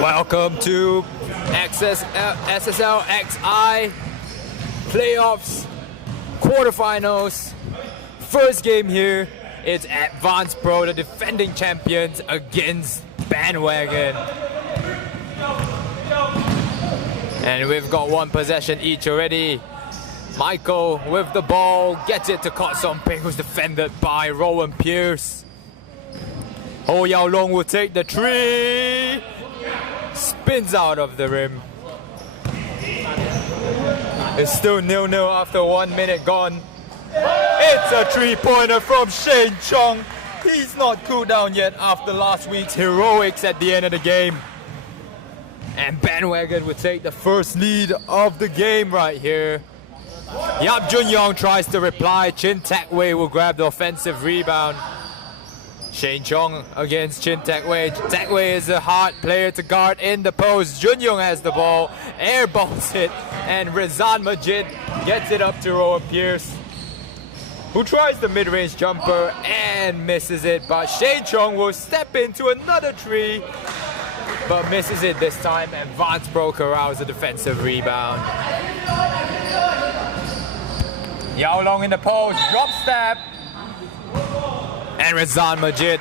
Welcome to SSL XI playoffs, quarterfinals. First game here. It's Advanced Pro, the defending champions, against Bandwagon. And we've got one possession each already. Michael with the ball gets it to Kot Song Ping, who's defended by Rowan Pierce. Ho Yao Long will take the three. Spins out of the rim. It's still 0-0 after 1 minute gone. It's a three-pointer from Shane Chong. He's not cooled down yet after last week's heroics at the end of the game. And Bandwagon will take the first lead of the game right here. Yap Junyong tries to reply. Chin Tak Wei will grab the offensive rebound. Shane Chong against Chin Tak Wei. Tak Wei is a hard player to guard in the post. Junyong has the ball, airballs it, and Rizan Majid gets it up to Rowan Pierce, who tries the mid-range jumper and misses it. But Shane Chong will step into another three, but misses it this time. Advanced Pro corrals a defensive rebound. Yao Long in the post, drop step. And Rizan Majid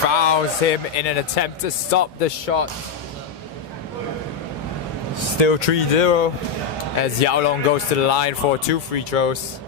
fouls him in an attempt to stop the shot. Still 3-0 as Yao Long goes to the line for 2 free throws.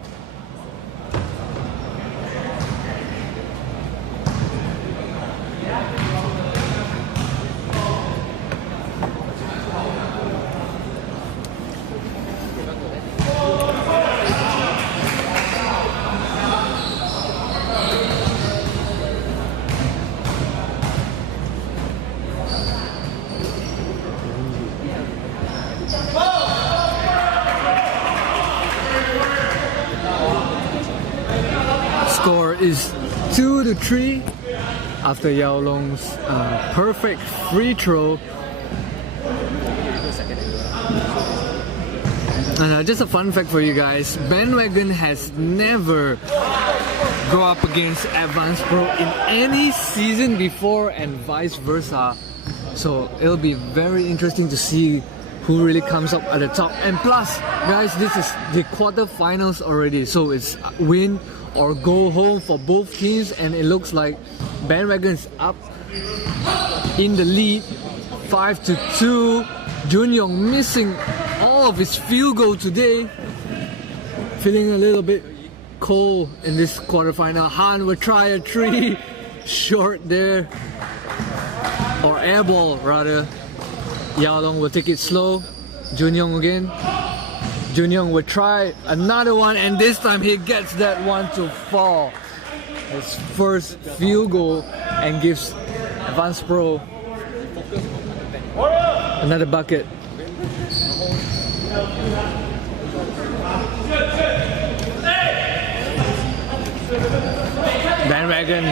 Score is 2-3 after Yao Long's perfect free throw. And just a fun fact for you guys, Bandwagon has never go up against Advanced Pro in any season before and vice versa. So it'll be very interesting to see who really comes up at the top. And plus, guys, this is the quarterfinals already, so it's win or go home for both teams, and it looks like Bandwagon's up in the lead 5-2. Junyong missing all of his field goal today, feeling a little bit cold in this quarterfinal. Han will try a three, short there, or air ball rather. Yao Long will take it slow. Junyong again. Junyong will try another one, and this time he gets that one to fall. His first field goal, and gives Advanced Pro another bucket. Bandwagon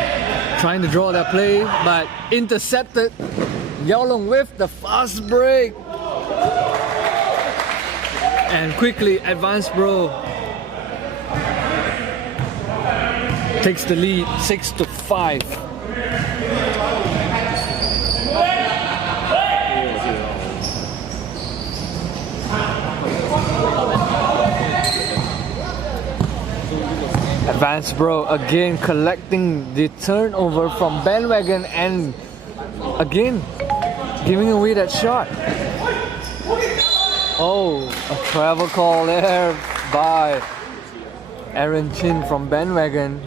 trying to draw that play, but intercepted. Yao Long with the fast break. And quickly, Advanced Pro takes the lead 6-5. Advanced Pro again collecting the turnover from Bandwagon and again giving away that shot. Oh, a travel call there by Aaron Chin from Bandwagon.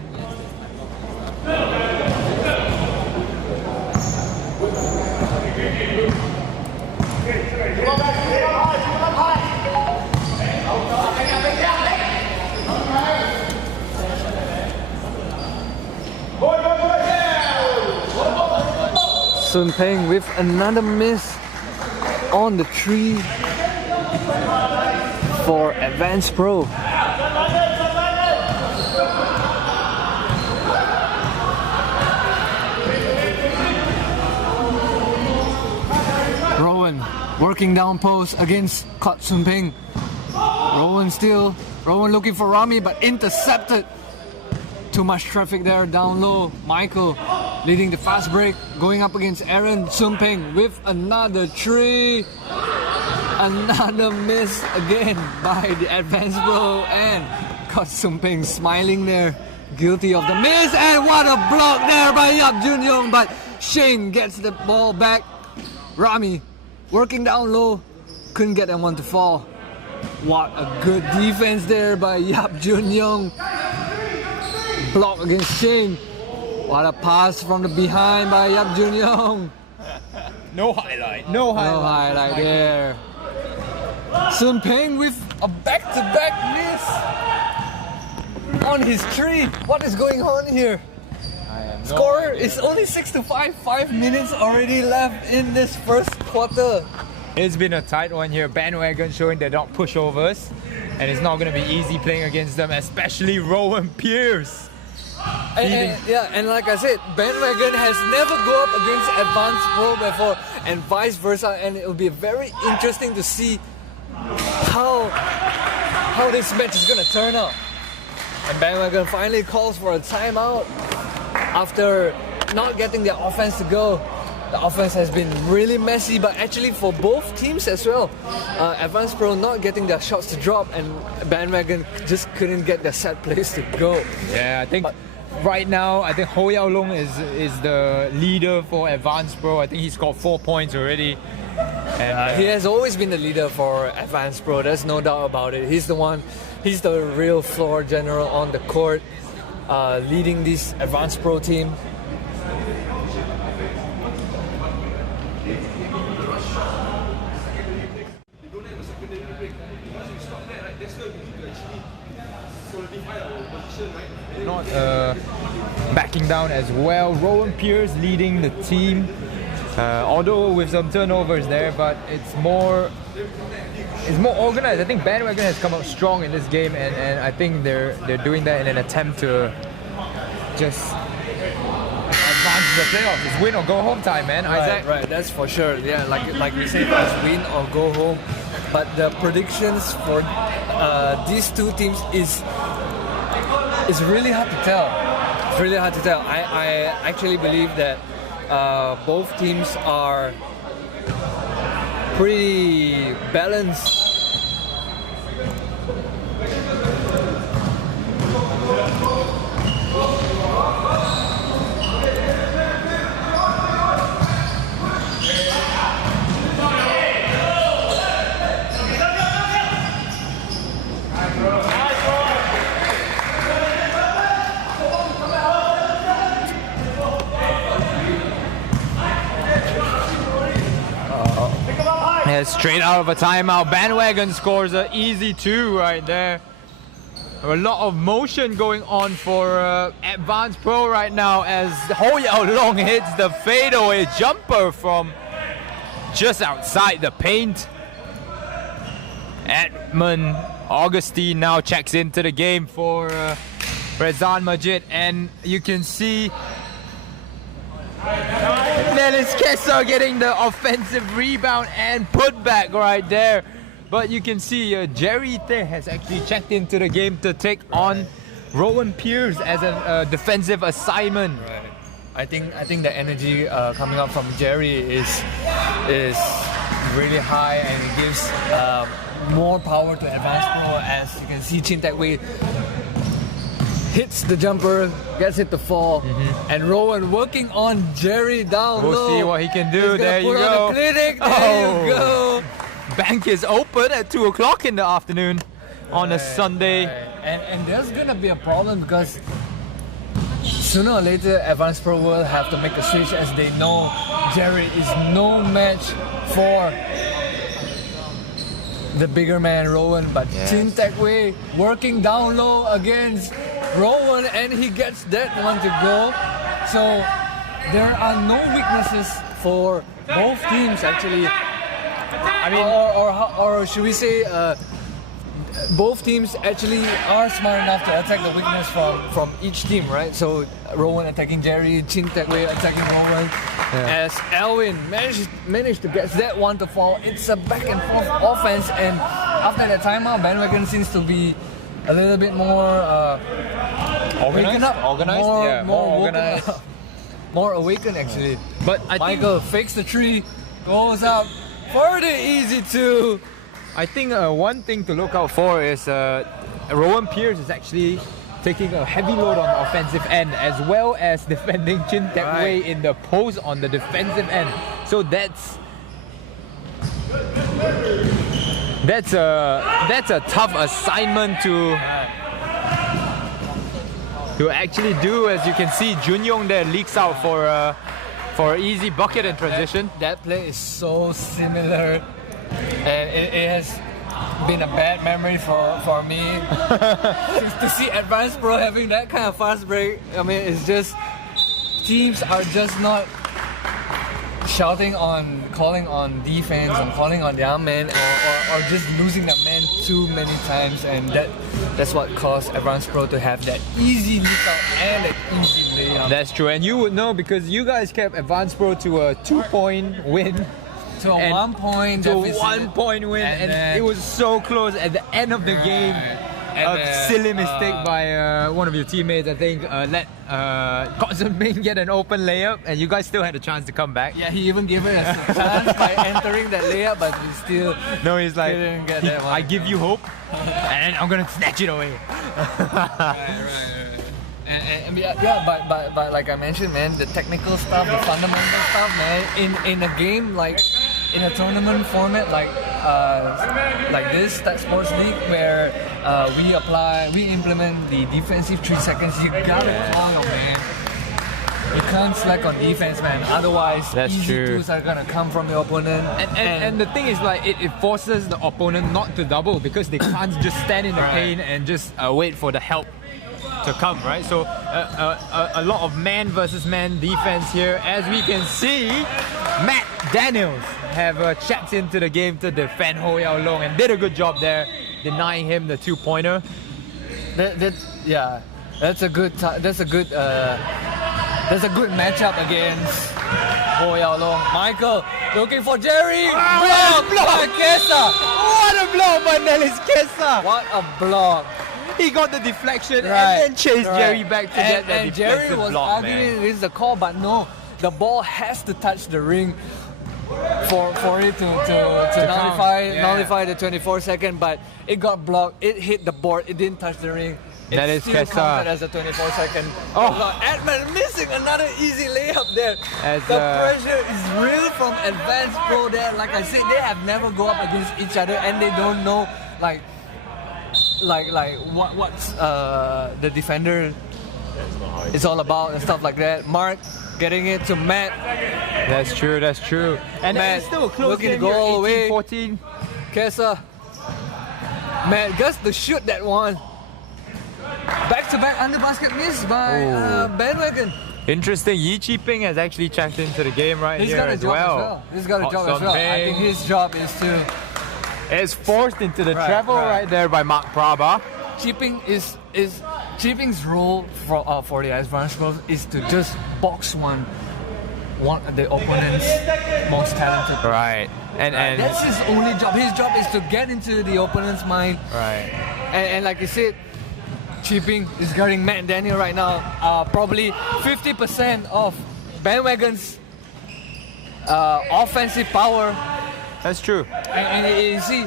Sun Peng with another miss on the tree. for Advanced Pro. Rowan working down post against Kot Sun Ping. Rowan looking for Rami but intercepted. Too much traffic there down low. Michael leading the fast break, going up against Aaron Sun Ping with another three. Another miss again by the Advanced Pro, and Kot Sun Ping smiling there, guilty of the miss, and what a block there by Yap Jun Young, but Shane gets the ball back. Rami working down low, couldn't get that one to fall. What a good defense there by Yap Jun Young. Block against Shane. What a pass from the behind by Yap Jun Young. No highlight there. Sun Ping with a back-to-back miss on his three. What is going on here? Score is only 6-5. 5 minutes already left in this first quarter. It's been a tight one here. Bandwagon showing they're not pushovers, and it's not going to be easy playing against them, especially Rowan Pierce. And like I said, Bandwagon has never go up against Advanced Pro before, and vice versa, and it will be very interesting to see how this match is gonna turn out. And Bandwagon finally calls for a timeout after not getting their offense to go. The offense has been really messy, but actually for both teams as well. Advanced Pro not getting their shots to drop, and Bandwagon just couldn't get their set plays to go. Yeah, I think right now, I think Ho Yao Long is the leader for Advanced Pro. I think he scored 4 points already. And he has always been the leader for Advanced Pro, there's no doubt about it. He's the real floor general on the court, leading this Advanced Pro team. Not backing down as well. Rowan Pierce leading the team, although with some turnovers there, but it's more organized. I think Bandwagon has come out strong in this game, and I think they're doing that in an attempt to just advance to the playoffs. It's win or go home time, man. Isaac. Right, that's for sure. Yeah, like we say, it's win or go home. But the predictions for these two teams is really hard to tell. It's really hard to tell. I actually believe that both teams are pretty balanced. Yeah, straight out of a timeout. Bandwagon scores an easy 2 right there. A lot of motion going on for Advanced Pro right now as Ho Yao Long hits the fadeaway jumper from just outside the paint. Edmund Augustine now checks into the game for Rezan Majid, and you can see Dennis Kessler getting the offensive rebound and putback right there. But you can see Jerry Teh has actually checked into the game to take on Rowan Pierce as a defensive assignment. Right. I think the energy coming up from Jerry is really high, and it gives more power to Advanced Pro. As you can see, Chin Tak Wei hits the jumper, gets it to fall, and Rowan working on Jerry down low. We'll see what he can do. There you go. There you go. Bank is open at 2 o'clock in the afternoon on a Sunday. Right. And there's gonna be a problem because sooner or later Advanced Pro will have to make a switch, as they know Jerry is no match for the bigger man Rowan. But Chin Tak Wei working down low against Rowan, and he gets that one to go. So there are no weaknesses for both teams actually. I mean, or should we say both teams actually are smart enough to attack the weakness from each team, right? So Rowan attacking Jerry, Chin Takway attacking Rowan. As Elwin managed to get that one to fall. It's a back and forth offense, and after that timeout, Bandwagon seems to be a little bit more organized, more organized. More awakened actually. But I Michael fakes the tree, goes up for the easy two. I think one thing to look out for is Rowan Pierce is actually taking a heavy load on the offensive end, as well as defending Chin Takway in the post on the defensive end. So that's a tough assignment to actually do. As you can see, Junyong there leaks out for easy bucket and transition. That play is so similar, and it has been a bad memory for me to see Advanced Pro having that kind of fast break. I mean, it's just teams are just not calling on defense, and calling on their man, or just losing their man too many times, and that's what caused Advanced Pro to have that easy leak out and that easy layup. That's true, and you would know because you guys kept Advanced Pro to a 2-point win. To a 1 point deficit. 1 point win, and it was so close at the end of the game. A silly mistake by one of your teammates, I think, let Kotzon Ming get an open layup, and you guys still had a chance to come back. Yeah, he even gave it a chance by entering that layup, but he still he's like, didn't get that one. I give you hope, and I'm gonna snatch it away. Right. And but like I mentioned, man, the technical stuff, the fundamental stuff, man, in a game like in a tournament format like this StatSports League, where we implement the defensive 3 seconds, you gotta call your man. You can't slack on defense, man. Otherwise, easy twos are gonna come from your opponent. And the thing is, like, it forces the opponent not to double because they can't just stand in the paint and just wait for the help to come, right? So a lot of man versus man defense here. As we can see, Matt Daniels have checked into the game to defend Ho Yao Long and did a good job there, denying him the 2-pointer. That's a good matchup against Ho Yao Long. Michael looking for Jerry. Block by Kesa. What a block by Nelis Kesa! What a block! He got the deflection and then chased Jerry back to get that deflection block. And Jerry was arguing against the call, but no, the ball has to touch the ring for it to nullify the 24-second. But it got blocked. It hit the board. It didn't touch the ring. That is still counted as a 24-second. Oh, Edmund missing another easy layup there. The pressure is real from Advanced Pro there. Like I said, they have never go up against each other, and they don't know what's the defender is all about and stuff like that. Mark getting it to Matt. That's true. And Matt it's still a close looking game to go away. 14. Kesa. Matt gets to shoot that one. Back-to-back under basket miss by Bandwagon. Interesting. Yi Chi Ping has actually checked into the game He's here got a as job well. He's got a job as well. I think his job is to... It's forced into the travel right there by Mark Prabha. Chipping's role for the Advanced Pro is to just box one of the opponent's most talented. Right. And that's his only job. His job is to get into the opponent's mind. Right. And like you said, Chipping is guarding Matt Daniel right now. Probably 50% of Bandwagon's offensive power. That's true. And you see,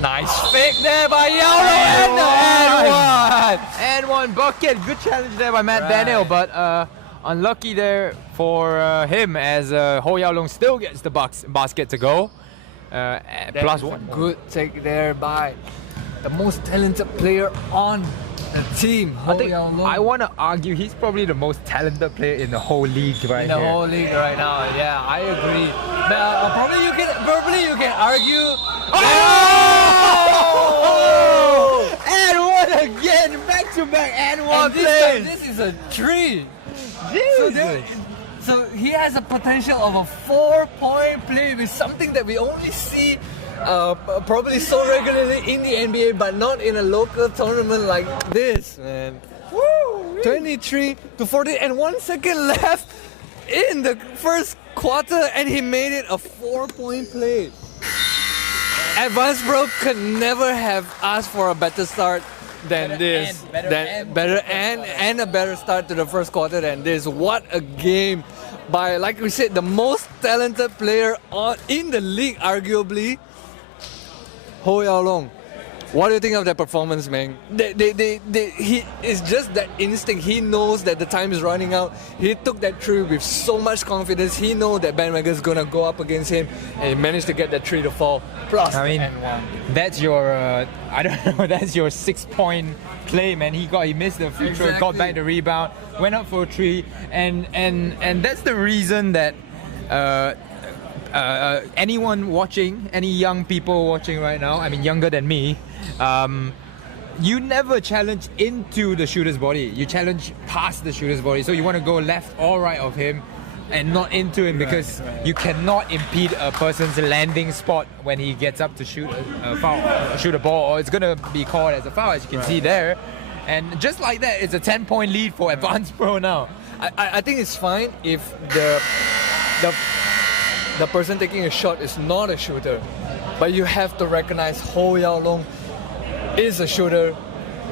nice fake there by Yao and one bucket. Good challenge there by Matt Daniel, but unlucky there for him as Ho Yao Long still gets the basket to go. Plus one. Good take there by the most talented player on the team. I want to argue he's probably the most talented player in the whole league right now. Yeah, I agree. But probably you can argue. Oh! And one again, back to back, and one plays. This is a 3. Jesus. So he has a potential of a 4-point play with something that we only see probably so regularly in the NBA, but not in a local tournament like this, man. Woo! 23 to 14, and 1 second left in the first quarter, and he made it a 4-point play. Advanced Pro could never have asked for a better start than this. And a better start to the first quarter than this. What a game by, like we said, the most talented player in the league, arguably, Ho Yao-Long. What do you think of that performance, man? It's just that instinct. He knows that the time is running out. He took that three with so much confidence. He knows that Bandwagon is gonna go up against him, and he managed to get that three to fall. Plus, I mean, that's your I don't know. That's your 6-point play, man. He missed the free throw, got back the rebound, went up for a three, and that's the reason that. Anyone watching, any young people watching right now, I mean younger than me, you never challenge into the shooter's body. You challenge past the shooter's body. So you want to go left or right of him and not into him, because you cannot impede a person's landing spot when he gets up to shoot a foul, shoot a ball, or it's going to be called as a foul, as you can see there. And just like that, it's a 10-point lead for Advanced Pro now. I think it's fine if the person taking a shot is not a shooter, but you have to recognize Ho Yao-Long is a shooter,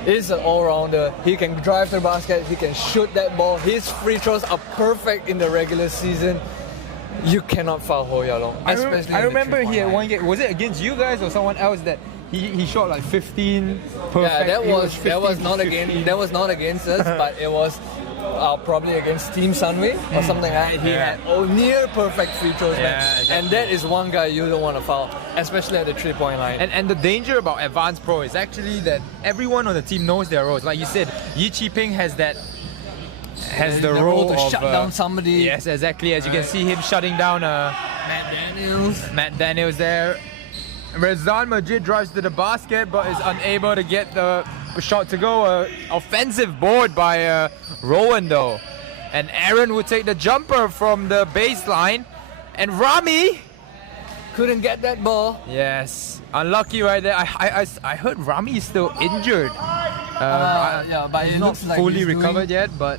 is an all-rounder. He can drive to the basket, he can shoot that ball. His free throws are perfect in the regular season. You cannot foul Ho Yao-Long. I remember he had one game, was it against you guys or someone else, that he shot like 15 perfect? Yeah, that was not against us, but it was probably against Team Sunway or something like that. He had near perfect free throws, man. Exactly. And that is one guy you don't want to foul, especially at the 3-point line. And the danger about Advanced Pro is actually that everyone on the team knows their roles. Like you said, Yi Chi-ping has the role to of shut down somebody. Yes, exactly. As you can see him shutting down Matt Daniels there. Razan Majid drives to the basket but is unable to get the shot to go. Offensive board by Rowan though. And Aaron would take the jumper from the baseline. And Rami couldn't get that ball. Yes, unlucky right there. I heard Rami is still injured. But he's not fully recovered yet, but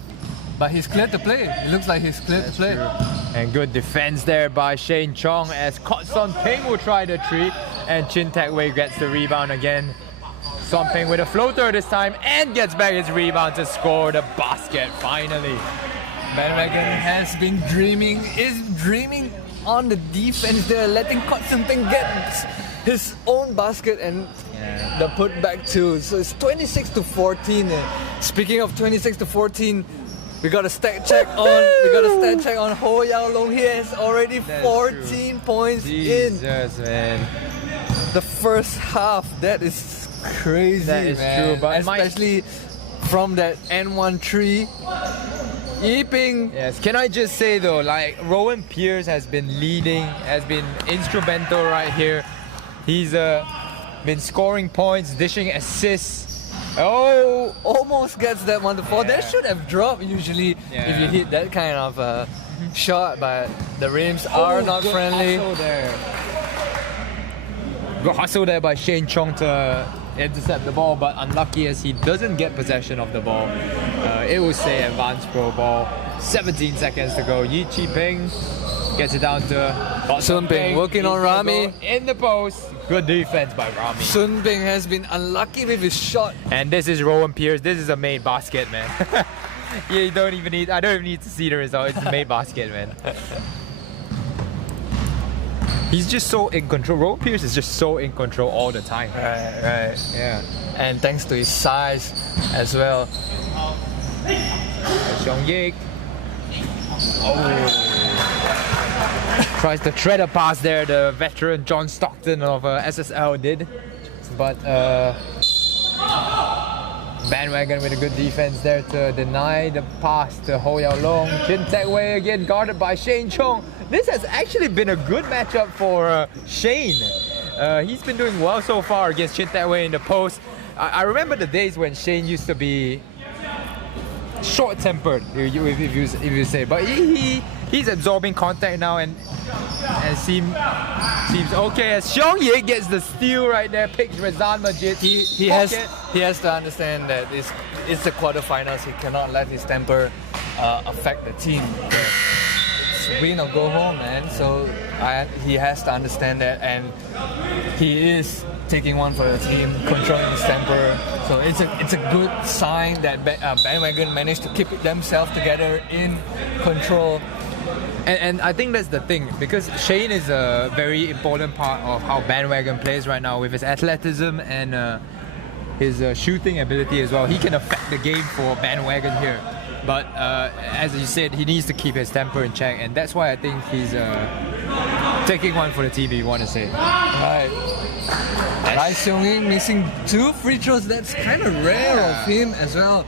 he's cleared to play. It looks like he's cleared to play. True. And good defense there by Shane Chong, as Son Ping will try the three, and Chin Tak Wei gets the rebound again. Son Ping with a floater this time and gets back his rebound to score the basket finally. Bandwagon is dreaming on the defense there, letting Son Ping get his own basket and the putback too. So it's 26 to 14. Speaking of 26 to 14, we got a stat check on Ho Yao-Long. He has already 14 points in man. the first half. That is crazy. That is man. true, but especially from that N1 tree. Yiping. Yes, can I just say though, like Rowan Pierce has been leading, has been instrumental right here. He's been scoring points, dishing assists. Oh, almost gets that one to fall. That should have dropped usually if you hit that kind of shot, but the rims are not friendly. Good hustle there by Shane Chong to intercept the ball, but unlucky as he doesn't get possession of the ball. It will say Advanced Pro ball. 17 seconds to go. Yi Chi-ping gets it down to Son Ping working on Rami. In the post. Good defense by Rami. Son Ping has been unlucky with his shot. And this is Rowan Pierce. This is a made basket, man. I don't even need to see the result. It's a made basket, man. He's just so in control. Rowan Pierce is just so in control all the time. Right. Yeah. And thanks to his size as well. Xiong Yik. Tries to thread a pass there, the veteran John Stockton of SSL did. But Bandwagon with a good defense there to deny the pass to Ho Yao-Long. Chin Tak Wei again guarded by Shane Chong. This has actually been a good matchup for Shane. He's been doing well so far against Chin Tak Wei in the post. I remember the days when Shane used to be short-tempered, if you say, but he He's absorbing contact now and seems okay as Xiongye gets the steal right there, picks Rezan Majid. He has to understand that it's the quarterfinals. He cannot let his temper affect the team. It's win or go home, man. So he has to understand that, and he is taking one for the team, controlling his temper. So it's a good sign that Bandwagon managed to keep themselves together in control. And I think that's the thing, because Shane is a very important part of how Bandwagon plays right now with his athleticism and his shooting ability as well. He can affect the game for Bandwagon here. But as you said, he needs to keep his temper in check, and that's why I think he's taking one for the team, if you want to say. Right. Lai Xiong missing 2 free throws. That's kind of rare of him as well.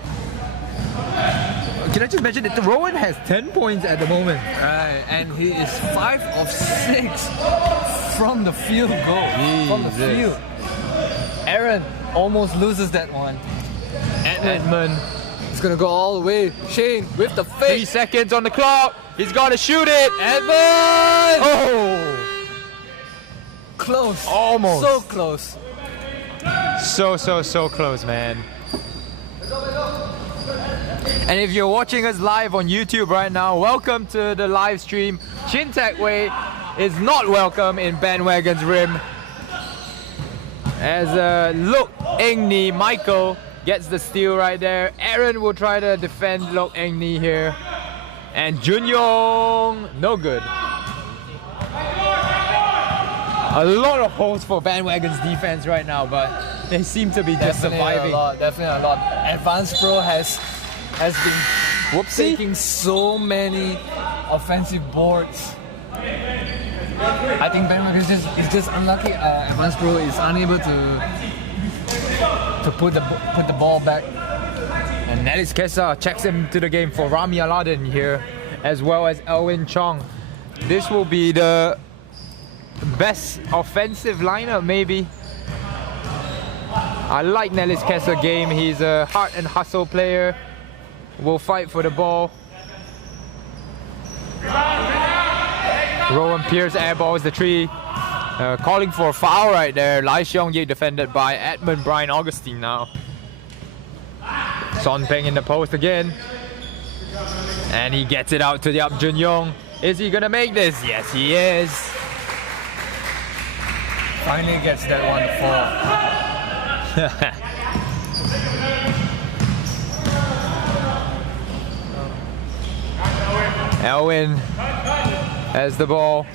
Can I just mention that Rowan has 10 points at the moment? Right, and he is 5 of 6 from the field goal. From the field. Aaron almost loses that one. Edmund. It's gonna go all the way. Shane with the fake. 3 seconds on the clock. He's got to shoot it. Edmund! Oh! Close. Almost. So close. So close, man. And if you're watching us live on YouTube right now, welcome to the live stream. Chin Tak Wei is not welcome in Bandwagon's rim. As Lok Eng Ni, Michael, gets the steal right there. Aaron will try to defend Lok Eng Ni here. And Jun Yong, no good. A lot of holes for Bandwagon's defense right now, but they seem to be just surviving. Definitely a lot. Advanced Pro has been taking so many offensive boards. I think Bandwagon is just unlucky. Advanced Pro is unable to put the ball back. And Nelis Kesa checks him to the game for Rami Aladdin here, as well as Elwin Chong. This will be the best offensive lineup, maybe. I like Nelis Kesa game. He's a heart and hustle player. Will fight for the ball. Rowan Pierce airballs the 3. Calling for a foul right there. Lai Xiong defended by Edmund Brian Augustine now. Son Peng in the post again. And he gets it out to the up Jun Yong. Is he gonna make this? Yes, he is. Finally gets that one to fall. Elwin has the ball.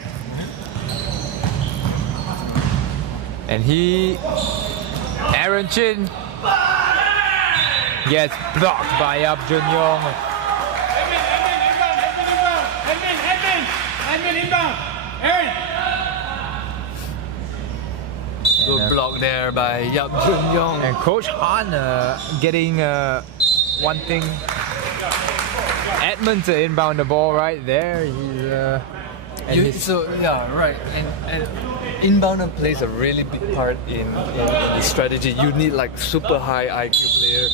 And Aaron Chin gets blocked by Up Jun Yong. Good block there by Yap Jun Yong. And Coach Han getting one thing. Edmund to inbound the ball right there. Right. And inbounder plays a really big part in the strategy. You need like super high IQ player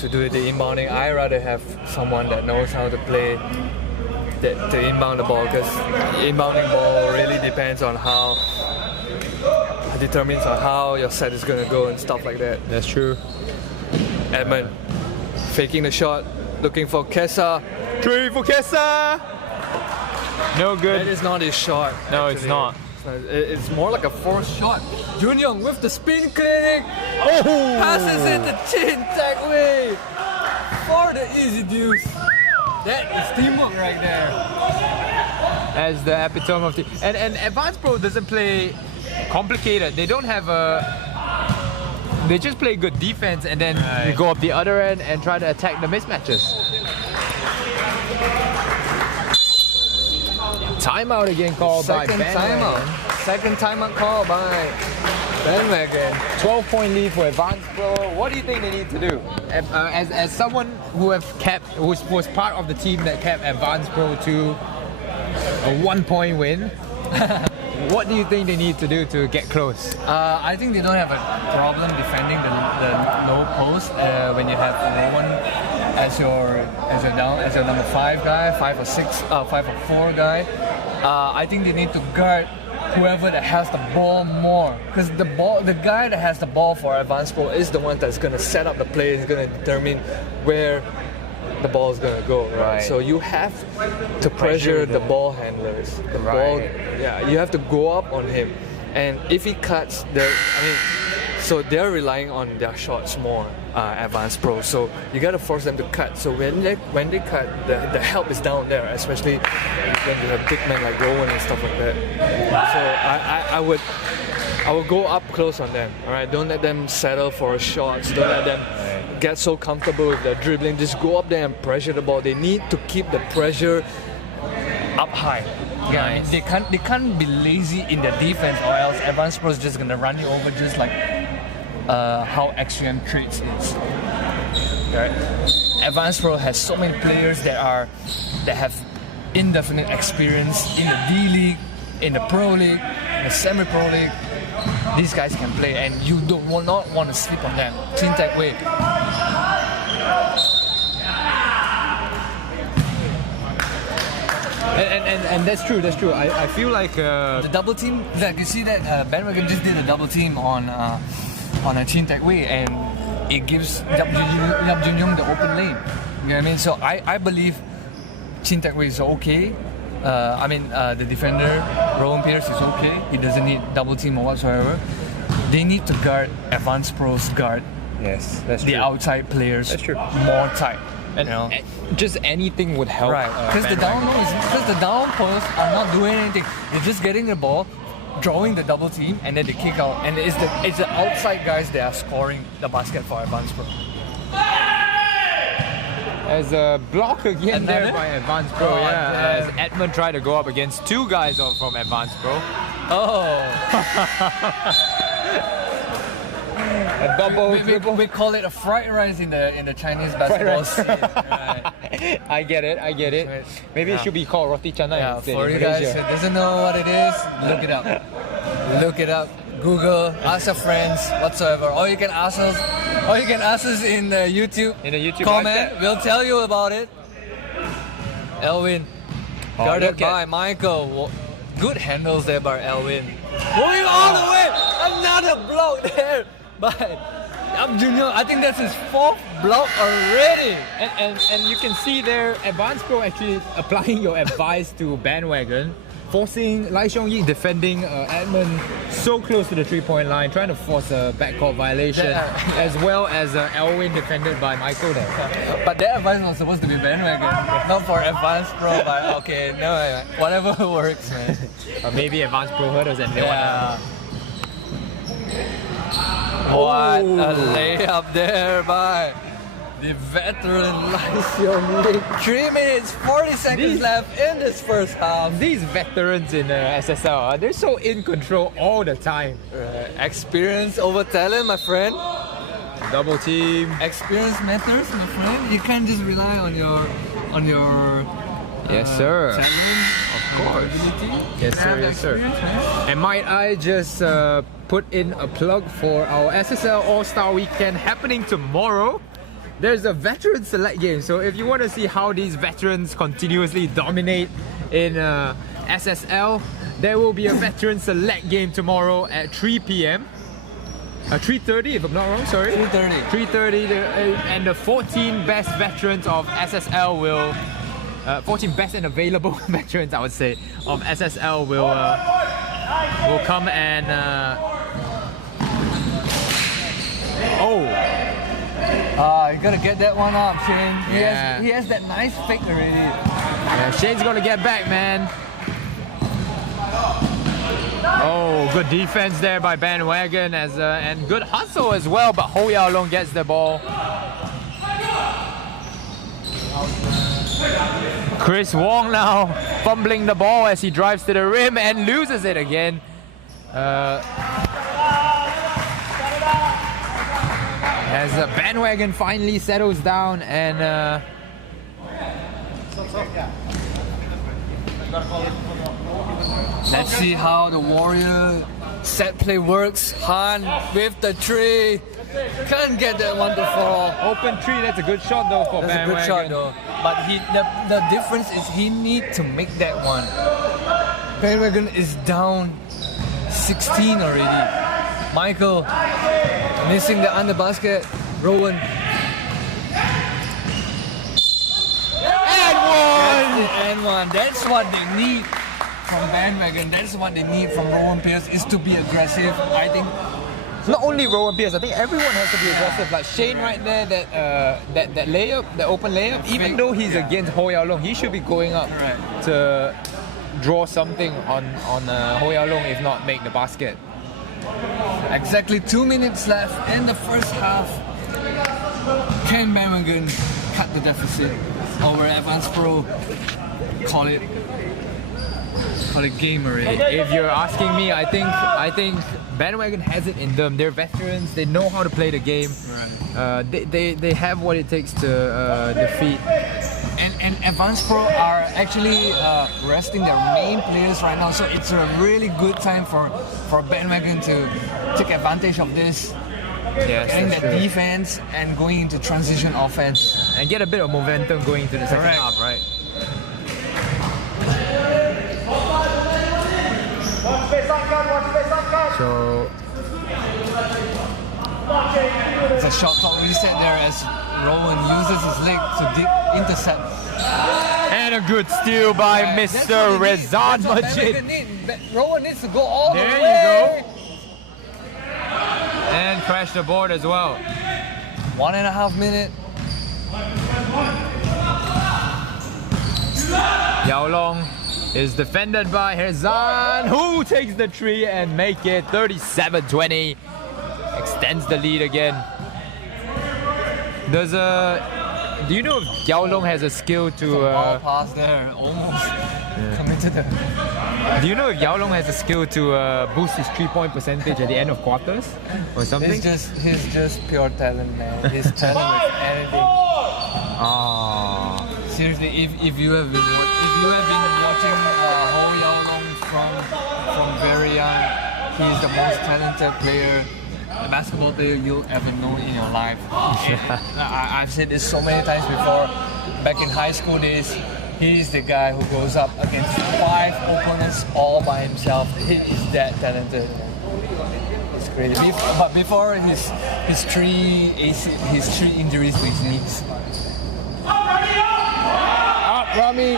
to do the inbounding. I rather have someone that knows how to play to inbound the ball, because inbounding ball really depends on determines on how your set is gonna go and stuff like that. That's true. Edmund faking the shot, looking for Kesa. 3 for Kesa. No good. That is not his shot. No, actually. it's not. It's more like a forced shot. Jun Yong with the spin clinic. Oh! Passes it to Chin Tak Wei for the easy deuce. That is teamwork right there. As the epitome of and Advanced Pro doesn't play complicated. They don't have they just play good defense, and then you go up the other end and try to attack the mismatches. Timeout again called by Bandwagon. Second timeout call by Bandwagon. 12-point lead for Advanced Pro. What do you think they need to do? As someone who was part of the team that kept Advanced Pro to a 1-point win, what do you think they need to do to get close? I think they don't have a problem defending the low post when you have no one as your number 5 guy, 5 or 6, 5 or 4 guy. I think they need to guard whoever that has the ball more, because the guy that has the ball for advanced pro is the one that's going to set up the play, is going to determine where the ball is going to go, right? So you have to pressure the ball handlers. The ball, you have to go up on him, and if he cuts, so they're relying on their shots more, advanced pro. So you got to force them to cut. So when they cut, the help is down there, especially when you have big men like Rowan and stuff like that. So I would go up close on them. All right, don't let them settle for shots. Don't let them get so comfortable with their dribbling. Just go up there and pressure the ball. They need to keep the pressure up high. Yeah, they can't be lazy in their defense, or else advanced pro is just gonna run you over, just like how XUM Trades is. Right? Advanced pro has so many players that have indefinite experience in the D League, in the Pro League, in the Semi-Pro League. These guys can play, and you will not want to sleep on them. Chin Tech Way. And that's true. I feel like the double team. Like you see that Bandwagon just did a double team on a Chin Tech Way, and it gives Yap Jun Young the open lane. You know what I mean? So I believe Chin Tech Way is okay. The defender Rowan Pierce is okay. He doesn't need double team or whatsoever. They need to guard advanced pros guard. Yes, that's true. The outside players. That's true. More tight. And just anything would help. Right. Because the down posts are not doing anything. They're just getting the ball, drawing the double team, and then they kick out. And it's the outside guys that are scoring the basket for advanced pro. As a block again there by Advanced Pro, as Edmund tried to go up against 2 guys from Advanced Pro. A double, triple. We call it a fried rice in the Chinese basketball scene. Right. I get it. Right. Maybe it should be called roti canai instead. For in you guys Malaysia. that doesn't know what it is, look it up. Google, ask your friends, whatsoever. Or you can ask us in the YouTube. In the YouTube comment. We'll tell you about it. Elwin, guarded by Michael. Good handles there by Elwin. Moving all the way, another block there by Yap Jun Young. I think that's his 4th block already. And you can see there, Advanced Pro actually applying your advice to Bandwagon, forcing Lai Xiong Yi defending Edmund so close to the 3-point line, trying to force a backcourt violation, as well as Elwin defended by Michael there. But that advice was supposed to be Bandwagon, not for Advanced Pro. But okay, no, whatever works, man. Or maybe Advanced Pro heard us and they want What a layup there by the veteran Lai Xiong Yi. 3 minutes, 40 seconds left in this first half. These veterans in SSL, they're so in control all the time. Experience over talent, my friend. Double team. Experience matters, my friend. You can't just rely on your yes, sir. talent, of course. ability. Yes, sir. And might I just put in a plug for our SSL All-Star Weekend happening tomorrow. There's a veteran select game, so if you want to see how these veterans continuously dominate in SSL, there will be a veteran select game tomorrow at 3 p.m. 3:30 if I'm not wrong, sorry. 3:30, and the 14 best veterans of SSL will 14 best and available veterans, I would say, of SSL will come and you gotta get that one up, Shane. He has that nice fake already. Yeah, Shane's gonna get back, man. Oh, good defense there by Bandwagon and good hustle as well, but Ho Yao Long gets the ball. Chris Wong now fumbling the ball as he drives to the rim and loses it again. As the Bandwagon finally settles down and Let's see how the Warrior set play works. Han with the three. Can't get that one to fall. Open three, that's a good shot though for That's a good shot Bandwagon. though. But the difference is he need to make that one. Bandwagon is down 16 already. Michael missing the under basket. Rowan. And one. That's what they need from Bandwagon. That's what they need from Rowan Pierce is to be aggressive. I think. Not only Rowan Pierce, I think everyone has to be aggressive. Like Shane right there, that layup, the open layup. Even though he's against Ho Yao Long, he should be going up to draw something on Ho Yao Long, if not make the basket. Exactly 2 minutes left in the first half. Can Bandwagon cut the deficit over Advanced Pro? Call it game already. If you're asking me, I think Bandwagon has it in them. They're veterans. They know how to play the game. They have what it takes to defeat. And Advanced Pro are actually resting their main players right now, so it's a really good time for Bandwagon to take advantage of this. Yes, getting that's that true. defense and going into transition offense. And get a bit of momentum going into the second Correct. half, right? So It's a shot clock reset there as Rowan uses his leg to intercept. and a good steal by That's Mr. what they need. Rezan That's what Majid. Bandwagon need. Rowan needs to go all There the you way. And crash the board as well. 1.5 minutes. Yao Long is defended by Herzan, who takes the three and make it 37-20. Extends the lead again. Do you know if Yao Long has a skill to Ball pass there, almost committed the. do you know if Yao Long has a skill to boost his 3-point percentage at the end of quarters or something? He's just pure talent, man. He's talent with anything. Ah. Seriously, if you have been watching Ho Yao Long from very young, he's the most talented player, basketball player you'll ever know in your life. I've said this so many times before. Back in high school days, he's the guy who goes up against 5 opponents all by himself. He is that talented. It's crazy. But before his 3 injuries to his knees. Up, Rami.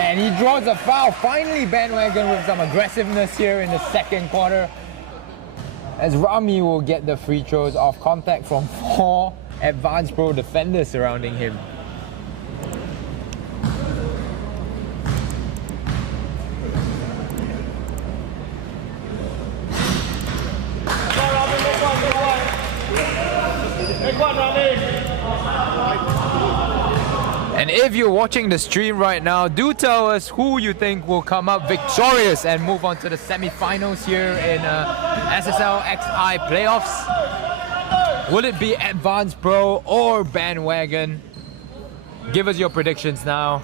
And he draws a foul. Finally, Bandwagon with some aggressiveness here in the second quarter. As Rami will get the free throws off contact from 4 Advanced Pro defenders surrounding him. And if you're watching the stream right now, do tell us who you think will come up victorious and move on to the semi-finals here in SSL XI playoffs. Will it be Advanced Pro or Bandwagon? Give us your predictions now.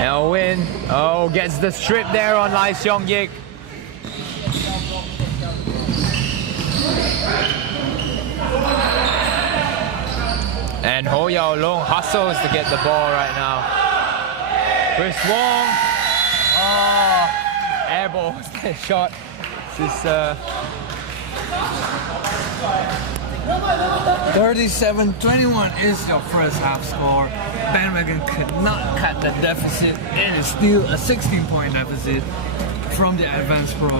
Elwin, gets the strip there on Lai Seong Yik. And Ho Yao Long hustles to get the ball right now. Chris Wong. Airballs that shot. This is 37-21 is your first half score. Bandwagon could not cut the deficit. It is still a 16-point deficit from the Advanced Pro.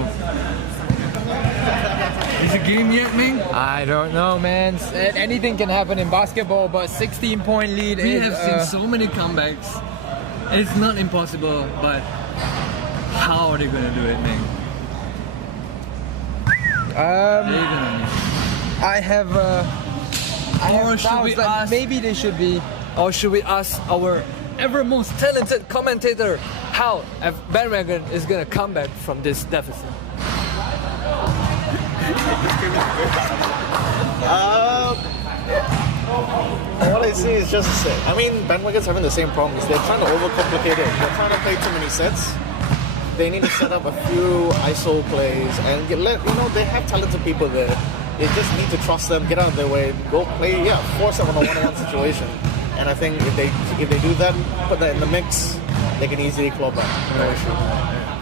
Is it game yet, Ming? I don't know, man. Anything can happen in basketball, but 16-point lead We is... have seen so many comebacks. It's not impossible, but how are they gonna do it, Ming? I have Or should doubts we that ask- maybe they should be... Or should we ask our ever most talented commentator how Bandwagon is gonna come back from this deficit? What I see is just the same. I mean, Bandwagon's having the same problems. They're trying to overcomplicate it. They're trying to play too many sets. They need to set up a few ISO plays and they have talented people there. They just need to trust them, get out of their way, go play, force them on a one-on-one situation. And I think if they do that, put that in the mix, they can easily claw back. No issue.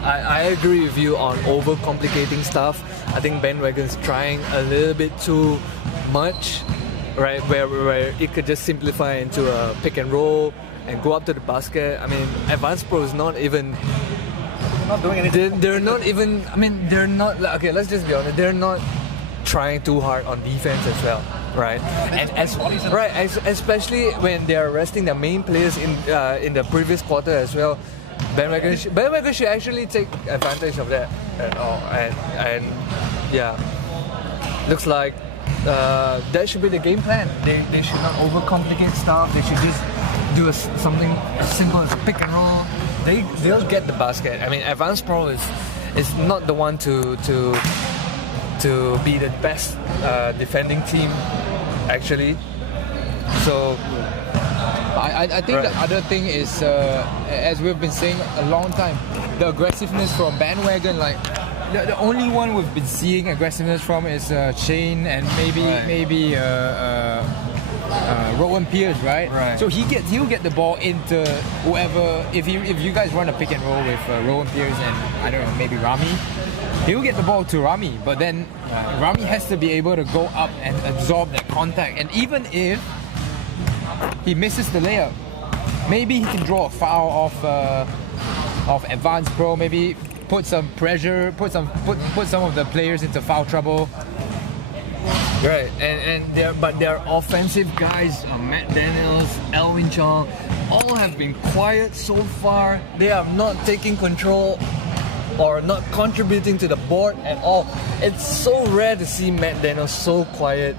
I agree with you on overcomplicating stuff. I think Bandwagon's trying a little bit too much, right? Where it could just simplify into a pick and roll and go up to the basket. I mean, Advanced Pro is not even. Not doing anything. They're not even. I mean, they're not. Okay, let's just be honest. They're not trying too hard on defense as well, right? And especially when they are resting their main players in the previous quarter as well. Bandwagon should actually take advantage of that and all. And yeah, looks like that should be the game plan. They should not overcomplicate stuff. They should just do something as simple as a pick and roll. They'll get the basket. I mean, Advanced Pro is not the one to be the best defending team, actually. So I think the other thing is, as we've been saying a long time, the aggressiveness from Bandwagon. Like the only one we've been seeing aggressiveness from is Shane and maybe Rowan Pierce, right? So he'll get the ball into whoever. If you guys run a pick and roll with Rowan Pierce and I don't know, maybe Rami, he'll get the ball to Rami. But then Rami has to be able to go up and absorb that contact. And even if he misses the layup, maybe he can draw a foul off Advanced Pro. Maybe put some pressure, put some of the players into foul trouble. Right, and their offensive guys, Matt Daniels, Elwin Chong, all have been quiet so far. They are not taking control or not contributing to the board at all. It's so rare to see Matt Daniels so quiet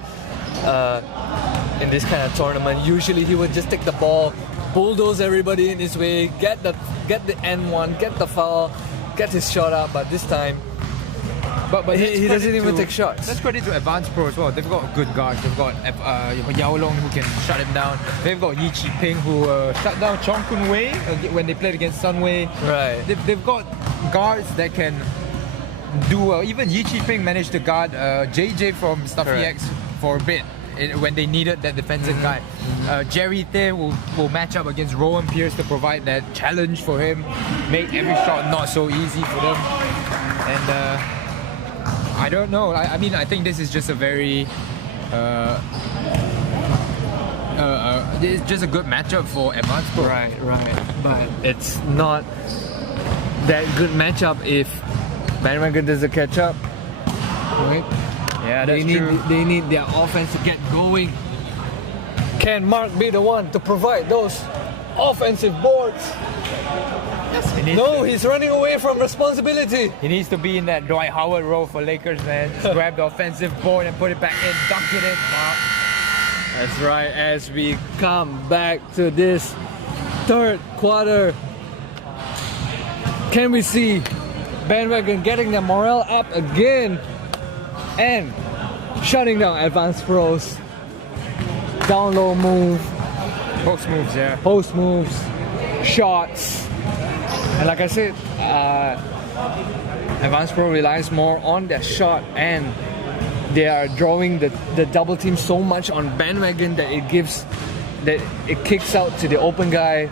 in this kind of tournament. Usually he would just take the ball, bulldoze everybody in his way, get the N1, get the foul, get his shot up. But this time, But he doesn't even take shots. That's credit to Advanced Pro as well. They've got good guards. They've got Yao Long who can shut him down. They've got Yi Chi Ping who shut down Chong Kun Wei when they played against Sunway. Right. They've got guards that can do. Even Yi Chi Ping managed to guard JJ from Stuffy X for a bit when they needed that defensive guy. Jerry Tay will match up against Rowan Pierce to provide that challenge for him, make every shot not so easy for them. And I don't know. I mean, I think this is just a very, it's just a good matchup for Advanced Pro. Right. But it's not that good matchup if Bandwagon doesn't catch up. Right? Yeah, that's true. They need their offense to get going. Can Mark be the one to provide those offensive boards? He's running away from responsibility. He needs to be in that Dwight Howard role for Lakers, man. Just grab the offensive board and put it back in, dunk it in. That's right, as we come back to this third quarter, can we see Bandwagon getting their morale up again and shutting down Advanced Pros? Down low move. Post moves, shots. And like I said, Advanced Pro relies more on their shot, and they are drawing the double team so much on Bandwagon that it kicks out to the open guy,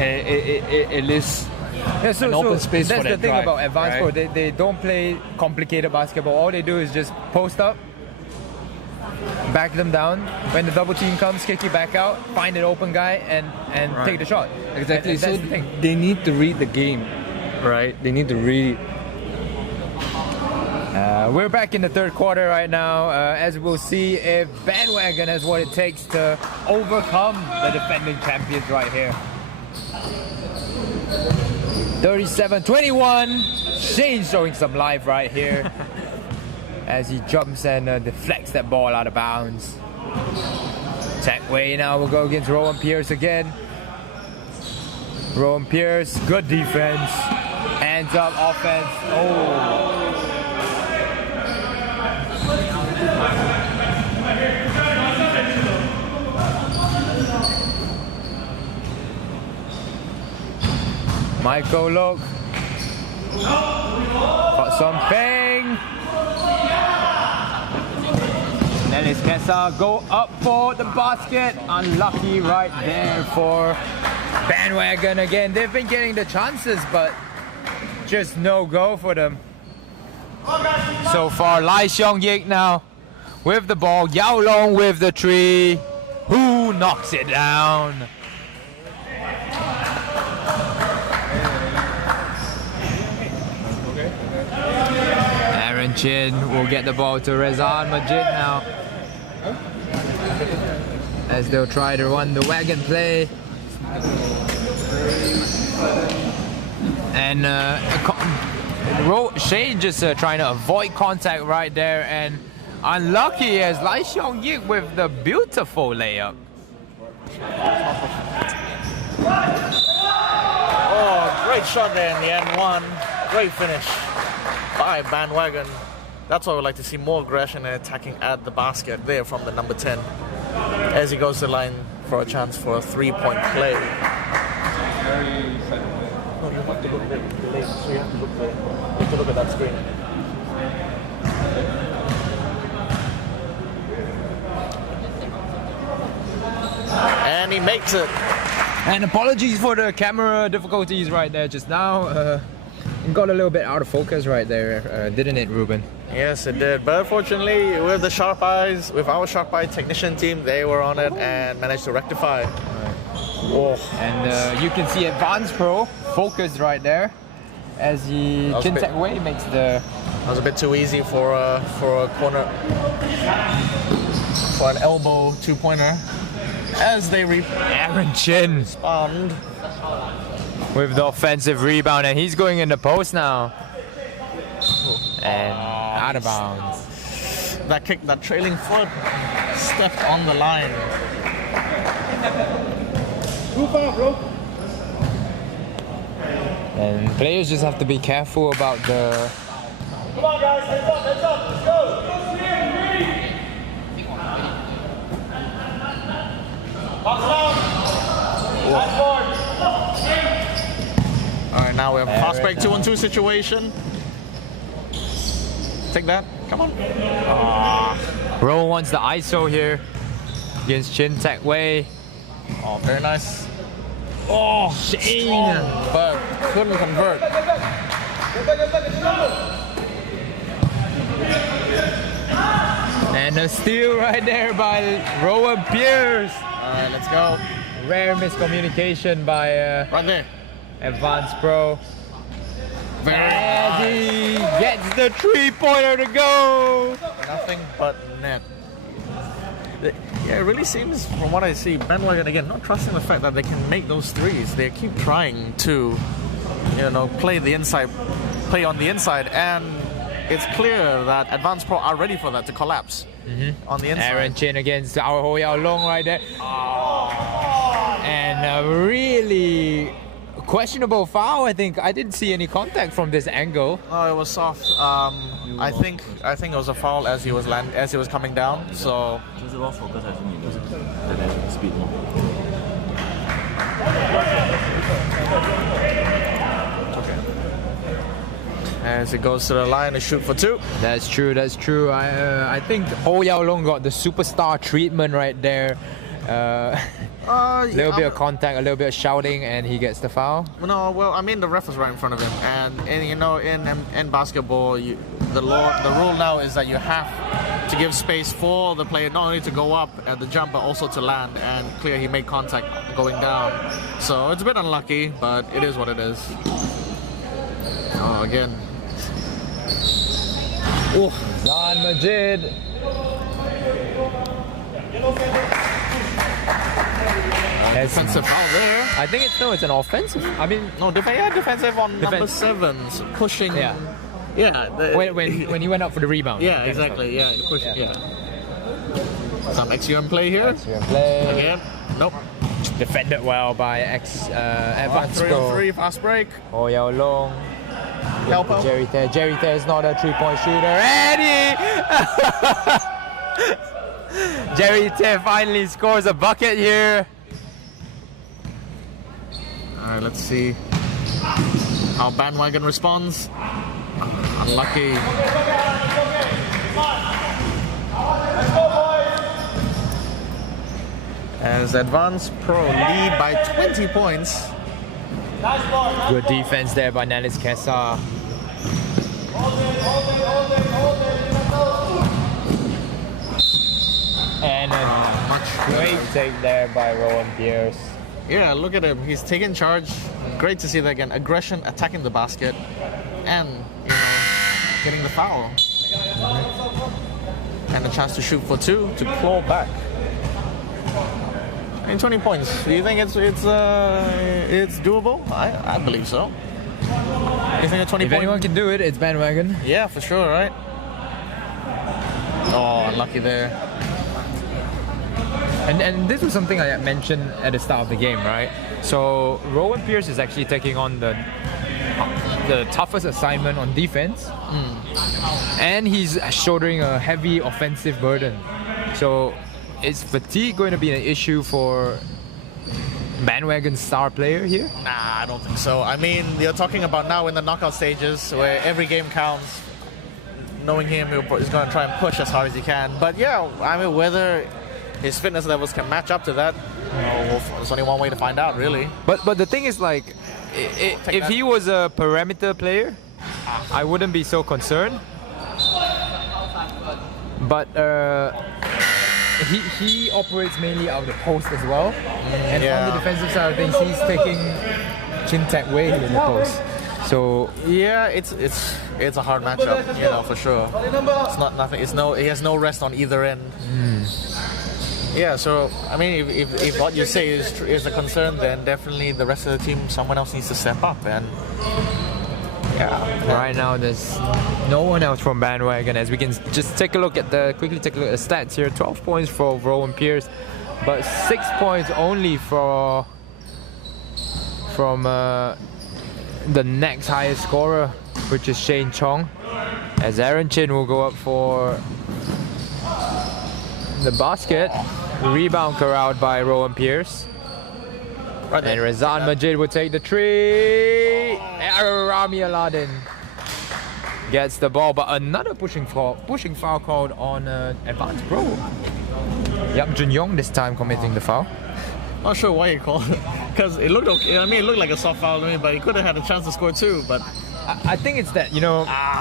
and it leaves an open space for that. That's the thing about Advanced Pro. right? They don't play complicated basketball. All they do is just post up, back them down. When the double team comes, kick it back out, find an open guy, and take the shot. Exactly. And so that's the thing. they need to read the game, right? They need to read. We're back in the third quarter right now, as we'll see if Bandwagon has what it takes to overcome the defending champions right here. 37-21. Shane showing some life right here as he jumps and deflects that ball out of bounds. Tech Way now will go against Rowan Pierce again. Rowan Pierce, good defense. Hands up offense. Oh. Michael look. Got something. Nellis Kessa go up for the basket. Unlucky right there for Bandwagon again. They've been getting the chances, but just no go for them. So far, Lai Xiong Yik now with the ball. Yao Long with the three. Who knocks it down? Aaron Chin will get the ball to Rezan Majid now, as they'll try to run the wagon play. And Shane just trying to avoid contact right there, and unlucky as Lai Xiong Yik with the beautiful layup. Oh, great shot there in the end one. Great finish by Bandwagon. That's why we like to see more aggression and attacking at the basket there from the number 10 as he goes to the line for a chance for a 3-point play. No, you have to look delayed, so you have to look at that screen. And he makes it. And apologies for the camera difficulties right there just now. Got a little bit out of focus right there, didn't it, Ruben? Yes, it did. But unfortunately, with the sharp eyes, with our sharp eye technician team, they were on it and managed to rectify. Oh. And you can see Advanced Pro focused right there as he Chin Tech Way makes the. That was a bit too easy for a corner, for an elbow 2-pointer. As they Aaron Chin respond with the offensive rebound, and he's going in the post now. And out of bounds. That kick, that trailing foot, stepped on the line. And players just have to be careful about the. Come on, guys, heads up, let's go. Alright, now we have a fast break 2-on-2 situation. Take that, come on. Ro wants the ISO here against Chin Tech Way. Oh, very nice. Oh, Shane! But couldn't convert. And a steal right there by Rowan Pierce. Alright, let's go. Rare miscommunication by Right there. Advanced Pro. Very As nice. he gets the 3-pointer to go. Nothing but net. Yeah, it really seems, from what I see, Bandwagon again not trusting the fact that they can make those threes. They keep trying to, play on the inside, and it's clear that Advanced Pro are ready for that to collapse on the inside. Aaron Chin against our Ho Yao Long right there. And a really questionable foul. I think I didn't see any contact from this angle. Oh, it was soft. I think it was a foul as he was coming down. So. As it goes to the line to shoot for 2. That's true. That's true. I think Ho Yao Long got the superstar treatment right there. A little bit of contact, a little bit of shouting, and he gets the foul. No, well, I mean the ref was right in front of him, and in basketball, the rule now is that you have to give space for the player not only to go up at the jump but also to land. And clear, he made contact going down, so it's a bit unlucky, but it is what it is. Oh, again. Oh, Zan Majid. Defensive foul there. I think it's an offensive. I mean, no, defensive on number 7's pushing. Yeah. Yeah. When he went up for the rebound. Yeah, exactly. Yeah, pushing. Yeah. Some XUM play here. XUM play. Again. Nope. Defended well by Advanced Pro. 3-on-3 fast break. Ho Yao Long. Help him. Jerry Teh. Jerry Teh is not a 3-point shooter. And Jerry Teh finally scores a bucket here. Alright, let's see. How Bandwagon responds. Unlucky. As Advanced Pro lead by 20 points. Good defense there by Nelis Kesa. And a much great take there by Rowan Pierce. Yeah, look at him. He's taking charge. Great to see that again. Aggression, attacking the basket, and getting the foul. And a chance to shoot for 2 to claw back. And 20 points. Do you think it's doable? I believe so. You think a 20 If point? anyone can do it, it's Bandwagon. Yeah, for sure, right? Oh, unlucky there. And this was something I mentioned at the start of the game, right? So Rowan Pierce is actually taking on the toughest assignment on defense, and he's shouldering a heavy offensive burden. So is fatigue going to be an issue for Bandwagon's star player here? Nah, I don't think so. I mean, you're talking about now in the knockout stages where every game counts. Knowing him, he's going to try and push as hard as he can. But yeah, I mean, whether his fitness levels can match up to that, there's only one way to find out, really. But the thing is, like, if he was a perimeter player, I wouldn't be so concerned. But he operates mainly out of the post as well, and on the defensive side of things, he's taking Chintak way in the post. So yeah, it's a hard matchup, for sure. It's not nothing. He has no rest on either end. Yeah, so I mean, if what you say is a concern, then definitely the rest of the team, someone else needs to step up. And yeah, right now there's no one else from Bandwagon. As we can just quickly take a look at the stats here. 12 points for Rowan Pierce, but 6 points only from the next highest scorer, which is Shane Chong, as Aaron Chin will go up for the basket. Rebound corralled by Rowan Pierce. And Razan Majid will take the three. Rami Aladdin gets the ball, but another pushing foul called on Advanced Pro. Yap Junyong this time committing the foul. Not sure why he called it, because it looked okay. I mean, it looked like a soft foul to me, but he could have had a chance to score 2. But I think it's that,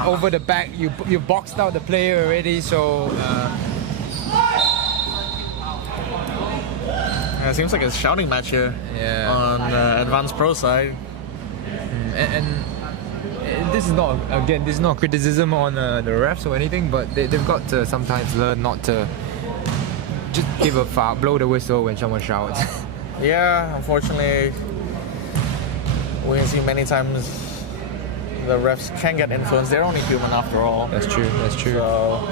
over the back, you boxed out the player already, so. It seems like a shouting match here on Advanced Pro side. And this is not criticism on the refs or anything, but they've got to sometimes learn not to just give a foul, blow the whistle when someone shouts. Yeah, unfortunately, we see many times the refs can get influenced. They're only human after all. That's true. So,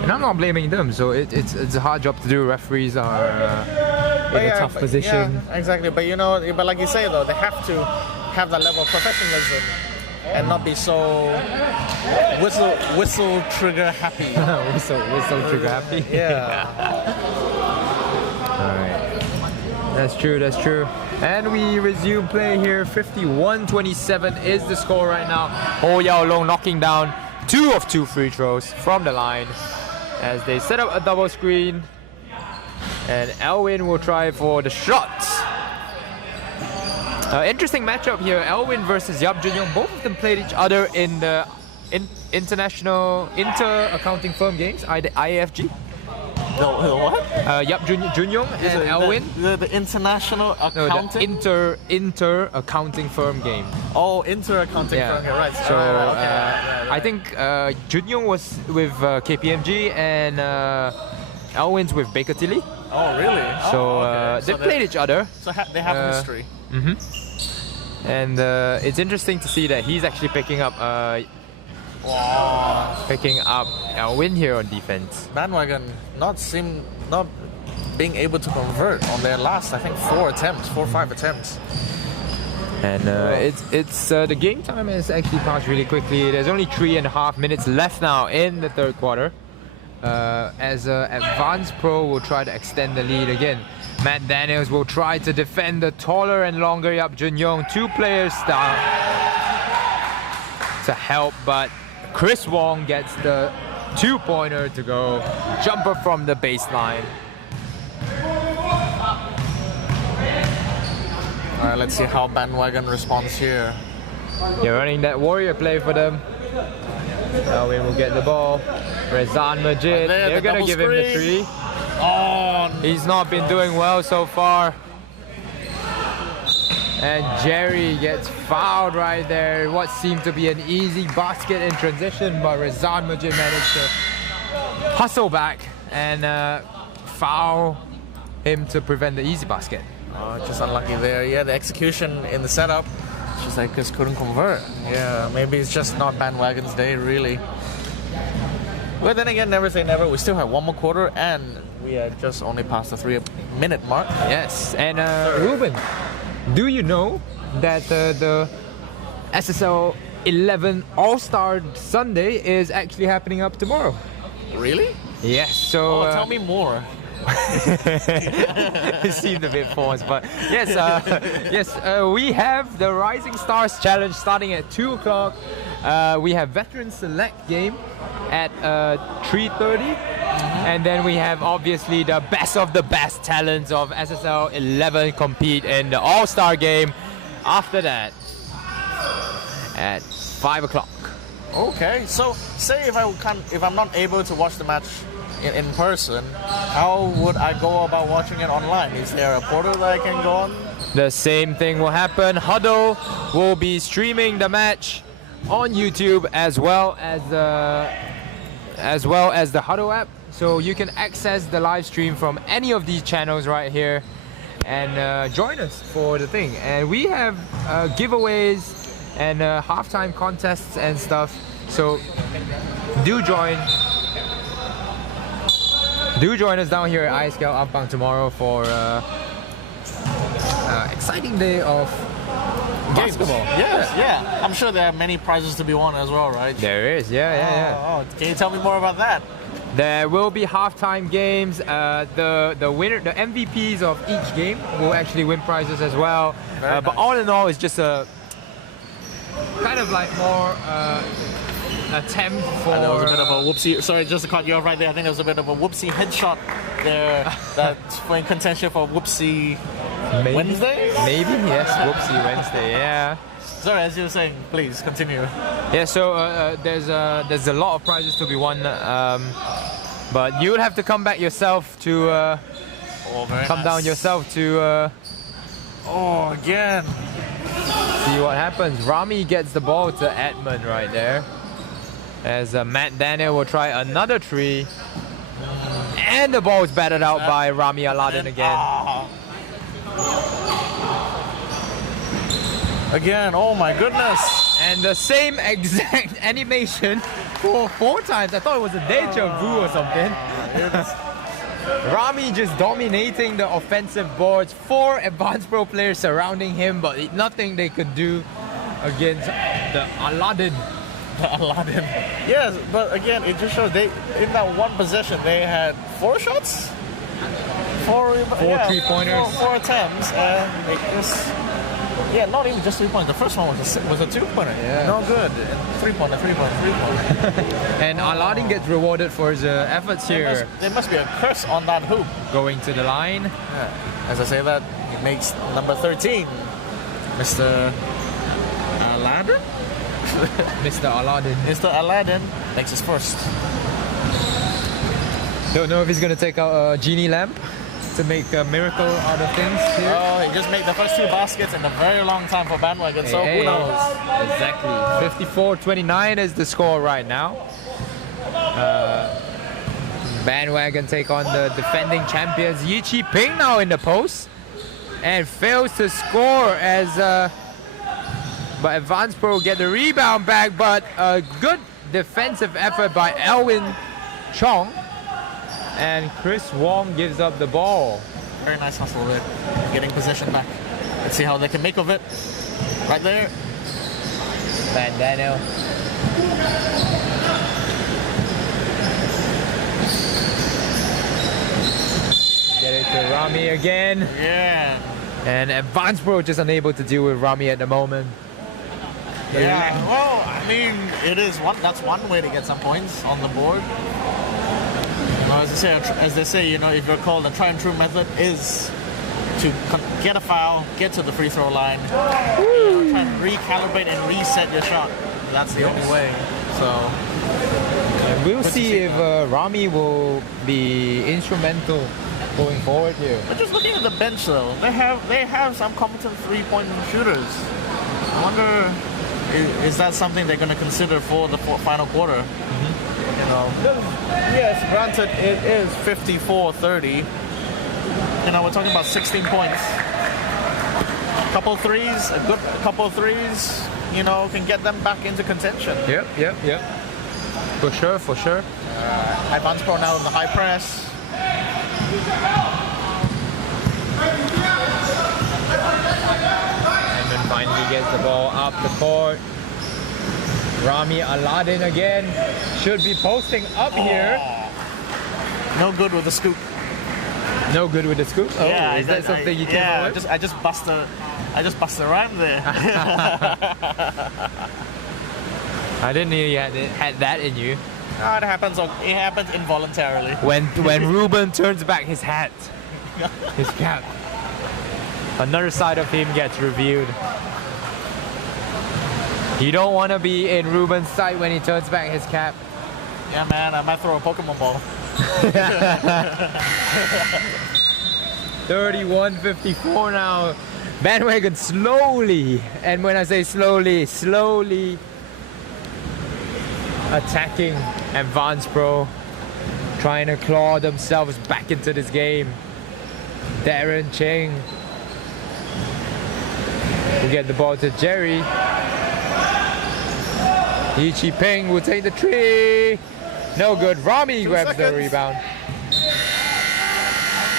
and I'm not blaming them. So it's a hard job to do. Referees are in a tough position. Yeah, exactly. But but like you say though, they have to have that level of professionalism and not be so whistle trigger happy. whistle trigger happy. Yeah. All right. That's true. And we resume play here. 51-27 is the score right now. Ho Yao Long knocking down 2 of 2 free throws from the line as they set up a double screen. And Elwin will try for the shots. Interesting matchup here. Elwin versus Yap Junyong. Both of them played each other in the international inter-accounting firm games, IAFG. The what? Yap Junyong and Elwin. The international accounting? No, the inter-accounting firm game. Oh, inter-accounting firm game, right. So right. I think Junyong was with KPMG and Elwin's with Baker Tilly. Oh, really? So okay. they played each other. So they have history. And it's interesting to see that he's actually picking up Elwin here on defense. Bandwagon not being able to convert on their last, I think, 4 or 5 attempts. And it's the game time has actually passed really quickly. There's only 3.5 minutes left now in the third quarter. as Advanced Pro will try to extend the lead again. Matt Daniels will try to defend the taller and longer Yap Jun Yong. 2 players down to help, but Chris Wong gets the 2-pointer to go. Jumper from the baseline. Alright, let's see how Bandwagon responds here. You're running that warrior play for them. Elwin will get the ball. Rezan Majid, they're gonna give him the 3. Oh, He's not been doing well so far. And Jerry gets fouled right there. What seemed to be an easy basket in transition, but Rezan Majid managed to hustle back and foul him to prevent the easy basket. just unlucky there. Yeah, the execution in the setup, just couldn't convert. Yeah, maybe it's just not Bandwagon's day, really. But then again, never say never. We still have one more quarter, and we are just only past the 3-minute mark. Yes, and Ruben, do you know that the SSL 11 All-Star Sunday is actually happening up tomorrow? Really? Yes, so... tell me more. It seemed a bit forced, but yes, we have the Rising Stars Challenge starting at 2 o'clock. We have Veteran Select game at 3:30, and then we have obviously the best of the best talents of SSL 11 compete in the All-Star game after that at 5 o'clock. Okay, so say if I'm not able to watch the match in person, how would I go about watching it online? Is there a portal that I can go on? The same thing will happen. Huddle will be streaming the match on YouTube as well as the Huddle app, so you can access the live stream from any of these channels right here and join us for the thing. And we have giveaways and halftime contests and stuff, so do join us down here at iScale Ampang tomorrow for exciting day of basketball. Yes, yeah. I'm sure there are many prizes to be won as well, right? There is, yeah. Oh, can you tell me more about that? There will be halftime games. The winner, the MVPs of each game will actually win prizes as well. Nice. But all in all, it's just a kind of like more attempt for. There was a bit of a whoopsie. Sorry, just to cut you off right there. I think there was a bit of a whoopsie headshot there. That's in contention for whoopsie Wednesday. Maybe, yes, whoopsie Wednesday. Yeah. Sorry, as you were saying, please continue. Yeah. So there's a lot of prizes to be won, but you would have to come back yourself to down yourself to. Again. See what happens. Rami gets the ball to Edmund right there. As Matt Daniel will try another 3. And the ball is batted out by Rami Aladdin again. Again, oh my goodness. And the same exact animation for 4 times. I thought it was a deja vu or something. Rami just dominating the offensive boards. 4 Advanced Pro players surrounding him, but nothing they could do against the Aladdin. Yes, but again, it just shows they in that one possession they had 4 shots, 4 3-pointers, 4 attempts, and they just not even just 3 points. The first one was a 2-pointer. Yeah. No good. 3-pointer. And Aladdin gets rewarded for his efforts here. There must be a curse on that hoop. Going to the line. Yeah. As I say that, it makes number 13, Mr. Aladdin. Mr. Aladdin makes his first. Don't know if he's gonna take out a genie lamp to make a miracle out of things here. Oh, he just made the first 2 baskets in a very long time for Bandwagon, so who knows? Exactly. 54-29 is the score right now. Bandwagon take on the defending champions Yi Chi Ping now in the post and fails to score as but Advanced Pro get the rebound back, but a good defensive effort by Elwin Chong. And Chris Wong gives up the ball. Very nice hustle there, getting possession back. Let's see how they can make of it. Right there. Van Daniel. to Rami again. Yeah. And Advanced Pro just unable to deal with Rami at the moment. Yeah. Well, I mean, it is one. That's one way to get some points on the board. You know, as they say, you know, if you're called, the try and true method is to get a foul, get to the free throw line, try and recalibrate and reset your shot. That's the only way. So. And we'll see if Rami will be instrumental going forward here. But just looking at the bench, though, they have some competent three-point shooters. I wonder, is that something they're going to consider for the final quarter? You know, yes, granted, it is 54-30. You know, we're talking about 16 points. A couple threes, a good couple of threes, you know, can get them back into contention. Yep. For sure. Advanced Pro now in the high press. And then finally gets the ball up the court. Rami Aladdin again. Should be posting up here. No good with the scoop. No good with the scoop? Oh, Yeah, is that something you came up with? I just bust a rhyme there. I didn't know you had that in you. No, it happens involuntarily. When Ruben turns back his hat, his cap, another side of him gets revealed. You don't want to be in Ruben's sight when he turns back his cap. Yeah, man, I might throw a Pokemon ball. 31-54 now. Bandwagon slowly, and when I say slowly attacking Advanced Pro, trying to claw themselves back into this game. Darren Cheng will get the ball to Jerry. Yi Chi Peng will take the three. No good. Rami grabs the rebound.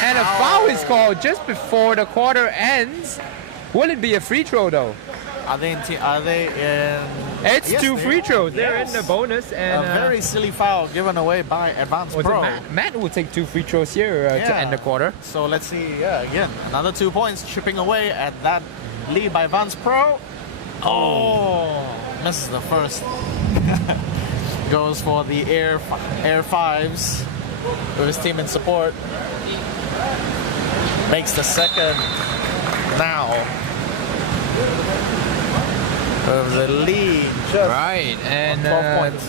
And a foul is called just before the quarter ends. Will it be a free throw though? Are they in? It's Yes, two free throws. They're in the bonus, and a very silly foul given away by Advanced Pro. Matt will take two free throws here to end the quarter. So let's see. Yeah, again, another 2 points chipping away at that lead by Advanced Pro. Oh, misses the first. Goes for the air fives with his team in support. Makes the second now. Of the lead, just Right, and 12 points.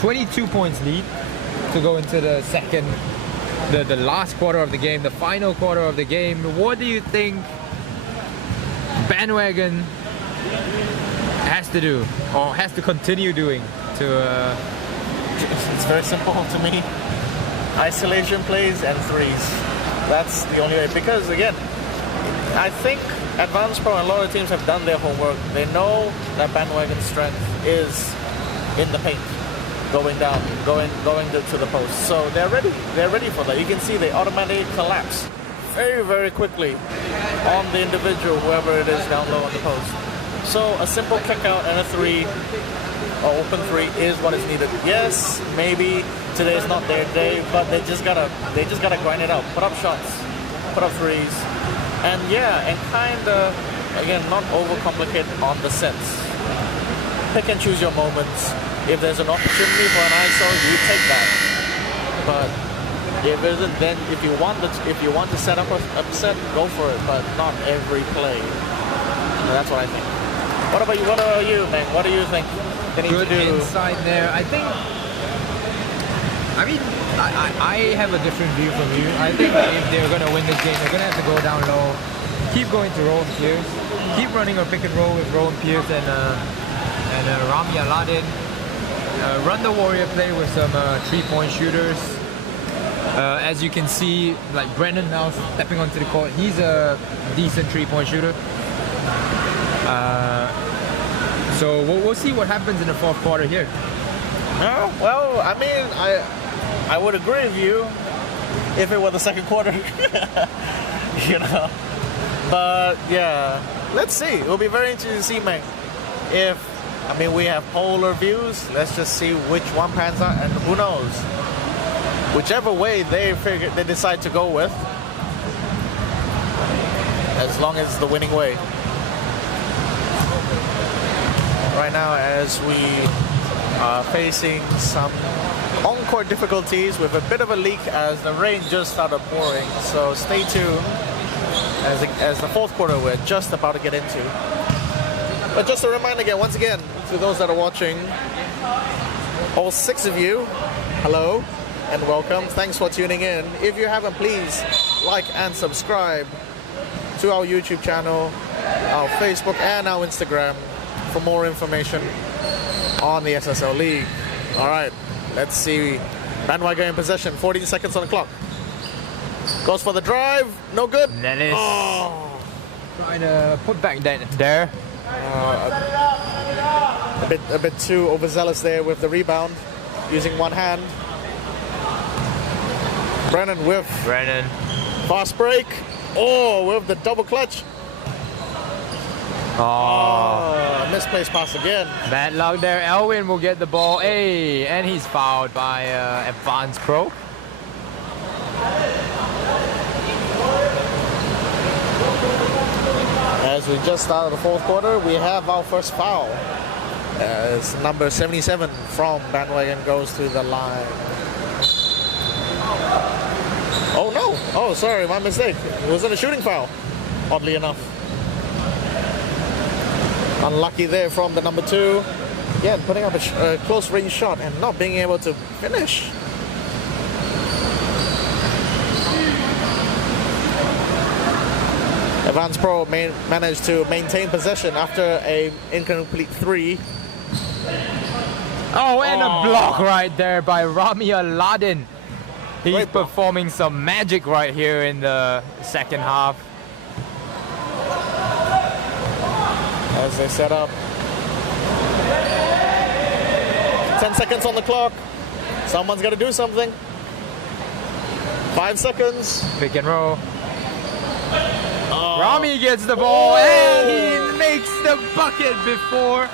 22 points lead to go into the second, the last quarter of the game, the final quarter of the game. What do you think Bandwagon has to do, or has to continue doing to... It's very simple to me. Isolation plays and threes. That's the only way. Because again, I think Advanced Pro and a lot of teams have done their homework. They know that Bandwagon's strength is in the paint, going down, going to the post. So they're ready. They're ready for that. You can see they automatically collapse very, very quickly on the individual, whoever it is down low on the post. So a simple kick out and a three, or open three, is what is needed. Yes, maybe today's not their day, but they just gotta grind it out. Put up shots, put up threes. And yeah, and kinda, again, not overcomplicate on the sets. Pick and choose your moments. If there's an opportunity for an ISO, you take that. But if it isn't, then if you want to set up a set, go for it. But not every play. And that's what I think. What about you, man? What do you think they need Good to do? insight there. I mean, I have a different view from you. I think that if they're going to win this game, they're going to have to go down low, keep going to Rowan Pierce, keep running a pick and roll with Rowan Pierce and Rami Aladdin, run the warrior play with some three-point shooters. As you can see, like Brennan now stepping onto the court, he's a decent three-point shooter. So we'll see what happens in the fourth quarter here. No, well, I mean, I would agree with you if it were the second quarter, you know. But yeah, let's see. It will be very interesting to see, man. We have polar views. Let's just see which one pans out, and who knows. Whichever way they decide to go with, as long as the winning way. Right now, as we are facing some on-court difficulties with a bit of a leak as the rain just started pouring, so stay tuned as the fourth quarter we're just about to get into. But just a reminder again, once again, to those that are watching, all 6 of you, hello and welcome. Thanks for tuning in. If you haven't, please like and subscribe to our YouTube channel, our Facebook and our Instagram for more information on the SSL League. All right, let's see. Bandwagon in possession, 14 seconds on the clock. Goes for the drive, no good. Nellis trying to put back there. A bit too overzealous there with the rebound, using one hand. Brennan with fast break. Oh, with the double clutch. Misplaced pass again. Bad luck there. Elwin will get the ball. Hey, and he's fouled by Advanced Pro. As we just started the fourth quarter, we have our first foul. As number 77 from Bandwagon goes to the line. Oh no! Oh, sorry, my mistake. It wasn't a shooting foul, oddly enough. Unlucky there from the number 2. Yeah, putting up a close range shot and not being able to finish. Advanced Pro managed to maintain possession after a incomplete 3. Oh, and a block right there by Rami Aladdin. He's performing some magic right here in the second half. As they set up. 10 seconds on the clock. Someone's got to do something. 5 seconds. Pick and roll. Rami gets the ball and he makes the bucket before.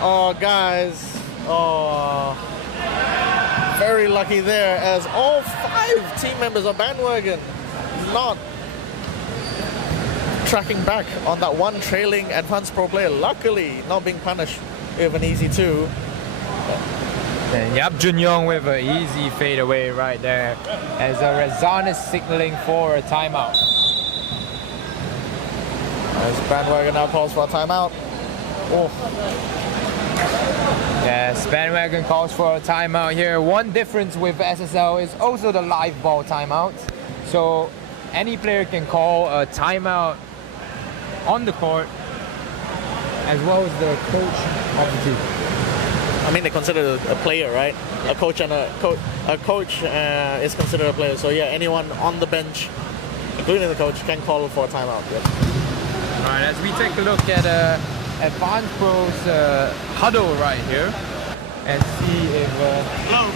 Oh, guys. Oh. Very lucky there as all 5 team members of Bandwagon not tracking back on that one trailing Advanced Pro player. Luckily, not being punished with an easy 2. And Yap Junyong with an easy fadeaway right there as Razan is signaling for a timeout. As Bandwagon now calls for a timeout. Oh. Yes, Bandwagon calls for a timeout here. One difference with SSL is also the live ball timeout. So any player can call a timeout on the court as well as the coach of the team. I mean, they consider a player, right? A coach and a coach is considered a player. So yeah, anyone on the bench, including the coach, can call for a timeout. Yep. All right, as we take a look at Advanced Pro's huddle right here and see if Hello.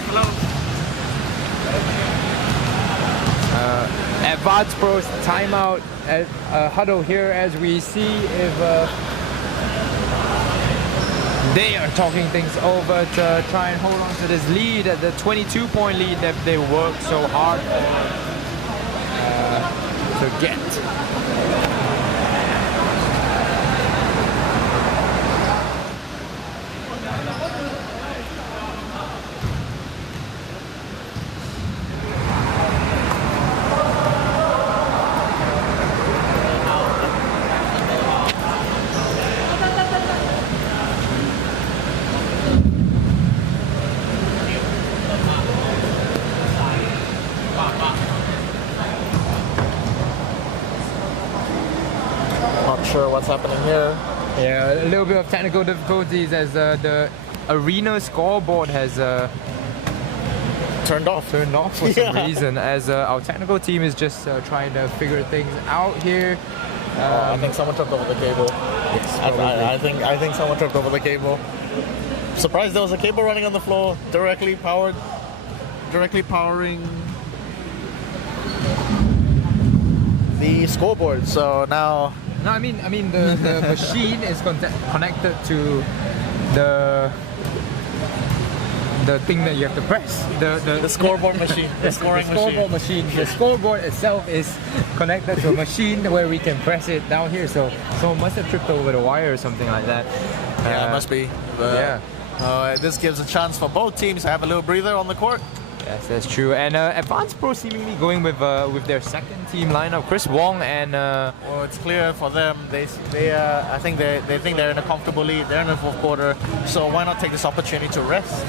Advanced Pro's timeout huddle here as we see if they are talking things over to try and hold on to this lead, the 22-point lead that they worked so hard to get. Sure what's happening here. Yeah, a little bit of technical difficulties as the arena scoreboard has turned off for some reason as our technical team is just trying to figure things out here. I think someone tripped over the cable. I think someone tripped over the cable. Surprised there was a cable running on the floor directly powering the scoreboard. So now. No, I mean the machine is connected to the the thing that you have to press. The scoreboard machine. The scoring scoreboard machine. The scoreboard itself is connected to a machine where we can press it down here. So someone must have tripped over the wire or something like that. Yeah, it must be. Yeah. This gives a chance for both teams to have a little breather on the court. Yes, that's true. And Advanced Pro seemingly going with their second team lineup, Chris Wong and. Well, it's clear for them. I think they think they're in a comfortable lead. They're in the fourth quarter, so why not take this opportunity to rest?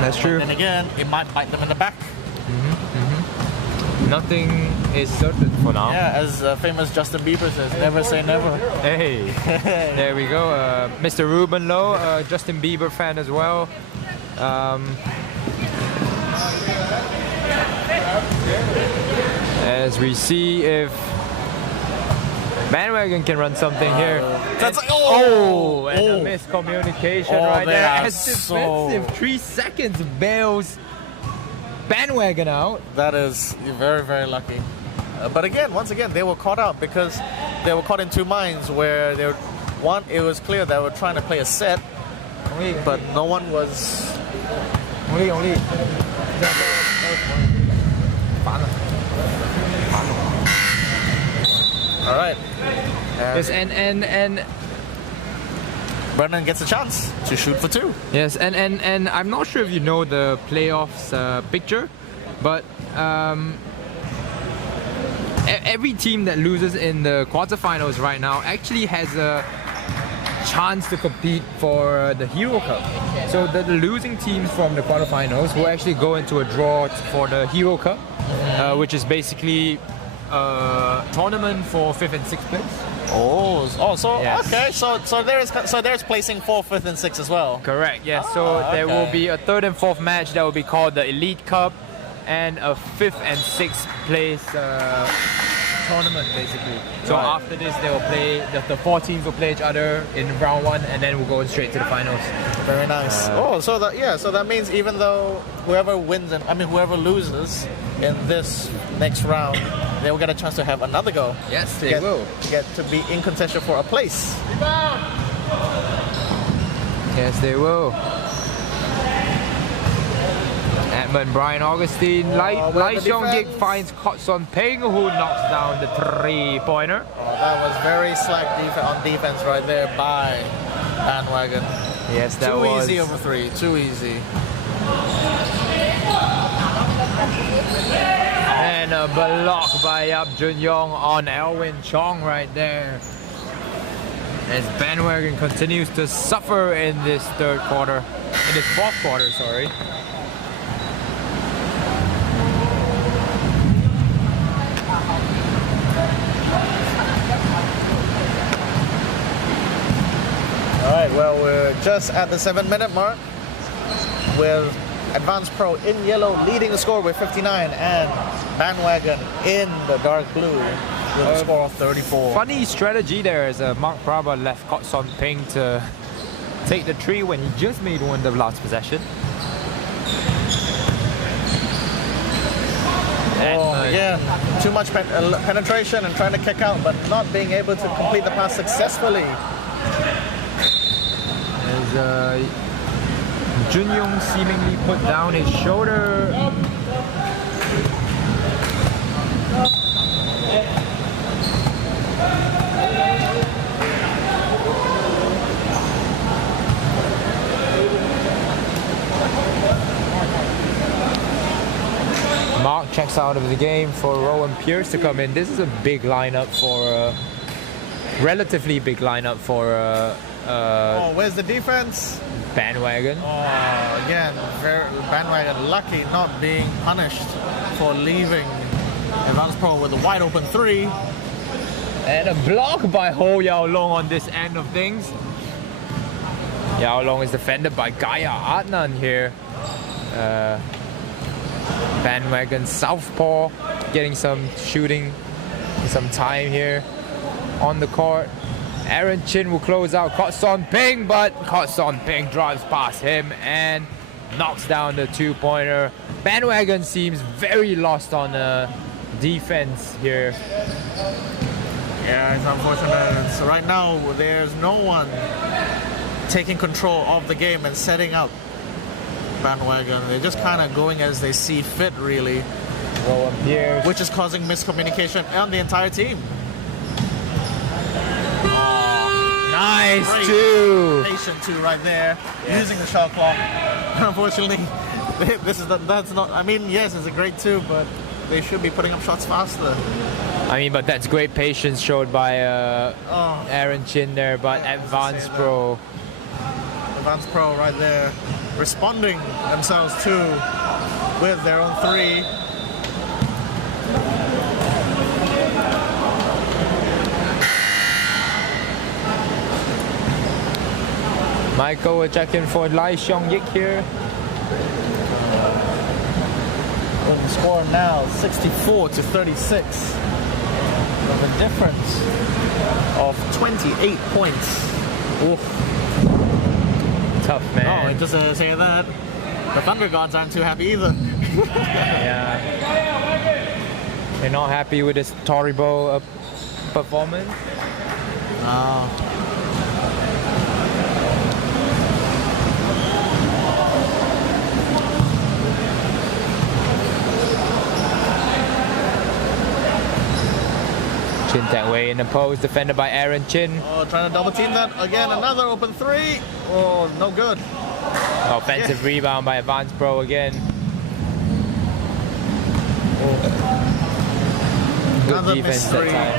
That's true. And again, it might bite them in the back. Nothing is certain for now. Yeah, as famous Justin Bieber says, never say never. Hey, there we go. Mr. Ruben Lowe, Justin Bieber fan as well. As we see if Bandwagon can run something here. That's and a miscommunication right there. As defensive 3 seconds bails Bandwagon out. That is very, very lucky. But again, once again, they were caught out because they were caught in two minds where they were, one, it was clear they were trying to play a set, but no one was. All right. Yes, and Brennan gets a chance to shoot for two. yes, and I'm not sure if you know the playoffs picture, but every team that loses in the quarterfinals right now actually has a chance to compete for the Hero Cup. So the losing teams from the quarterfinals will actually go into a draw for the Hero Cup, which is basically a tournament for 5th and 6th place. Yes. Okay, so there's placing 4th, 5th, and 6th as well. Correct, yes. So there will be a 3rd and 4th match that will be called the Elite Cup, and a 5th and 6th place tournament basically. So after this, they will play, the 4 teams will play each other in round 1, and then we'll go straight to the finals. Very nice. So that means even though whoever wins whoever loses in this next round, they will get a chance to have another go. Yes, they will. Get to be in contention for a place. Yes, they will. Edmund Brian Augustine, Lai Xiong Gik finds Kotson Peng, who knocks down the 3-pointer. That was very slack on defense right there by Bandwagon. Yes, that was too easy over 3. Too easy. And a block by Yap Jun Yong on Elwin Chong right there. As Bandwagon continues to suffer in this fourth quarter, sorry. Alright, well, we're just at the 7-minute mark with Advanced Pro in yellow leading the score with 59 and Bandwagon in the dark blue with a score of 34. Funny strategy there as Mark Prabha left Kotson Peng to take the 3 when he just made one the last possession. Yeah, too much penetration and trying to kick out, but not being able to complete the pass successfully. As Jun Yong seemingly put down his shoulder. Mark checks out of the game for Rowan Pierce to come in. This is a big lineup for, relatively big lineup for where's the defense? Bandwagon. Again, Bandwagon lucky not being punished for leaving Advanced Pro with a wide open 3. And a block by Ho Yao Long on this end of things. Yao Long is defended by Gaya Adnan here. Bandwagon Southpaw getting some shooting, some time here on the court. Aaron Chin will close out Kotson Peng, but Kotson Peng drives past him and knocks down the 2-pointer. Bandwagon seems very lost on defense here. Yeah, it's unfortunate. So right now, there's no one taking control of the game and setting up Bandwagon. They're just kind of going as they see fit, really, which is causing miscommunication on the entire team. Nice Great two. patient two right there, using the shot clock. Unfortunately, that's not. I mean, yes, it's a great two, but they should be putting up shots faster. I mean, but that's great patience showed by Aaron Chin there, but Advanced Pro. Advanced Pro right there, responding themselves too with their own three. Michael will check in for Lai Xiong Yik here. With the score now 64-36. With a difference of 28 points. Oof. Tough, Oh, man. it doesn't say that. The Thunder Gods aren't too happy either. Yeah. They're not happy with this Toribo performance. Chin that way in the post, defended by Aaron Chin. Oh, trying to double team that. Again, another open three. Oh, no good. Offensive rebound by Advanced Pro again. Good Another defense missed that three. time.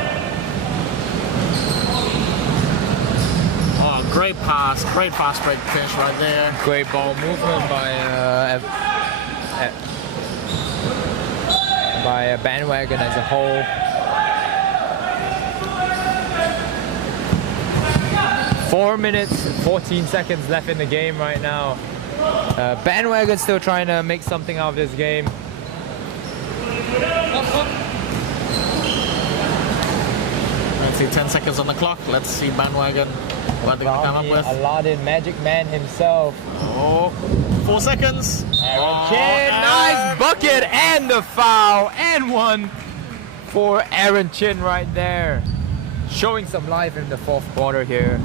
Oh, great fast break finish right there. Great ball movement by Bandwagon as a whole. 4 minutes, 14 seconds left in the game right now. Bandwagon still trying to make something out of this game. Let's see, 10 seconds on the clock. Let's see Bandwagon what they can come up with. Aladdin, Magic Man himself. Oh, 4 seconds. Oh, Chin, nice bucket and the foul and one for Aaron Chin right there. Showing some life in the fourth quarter here.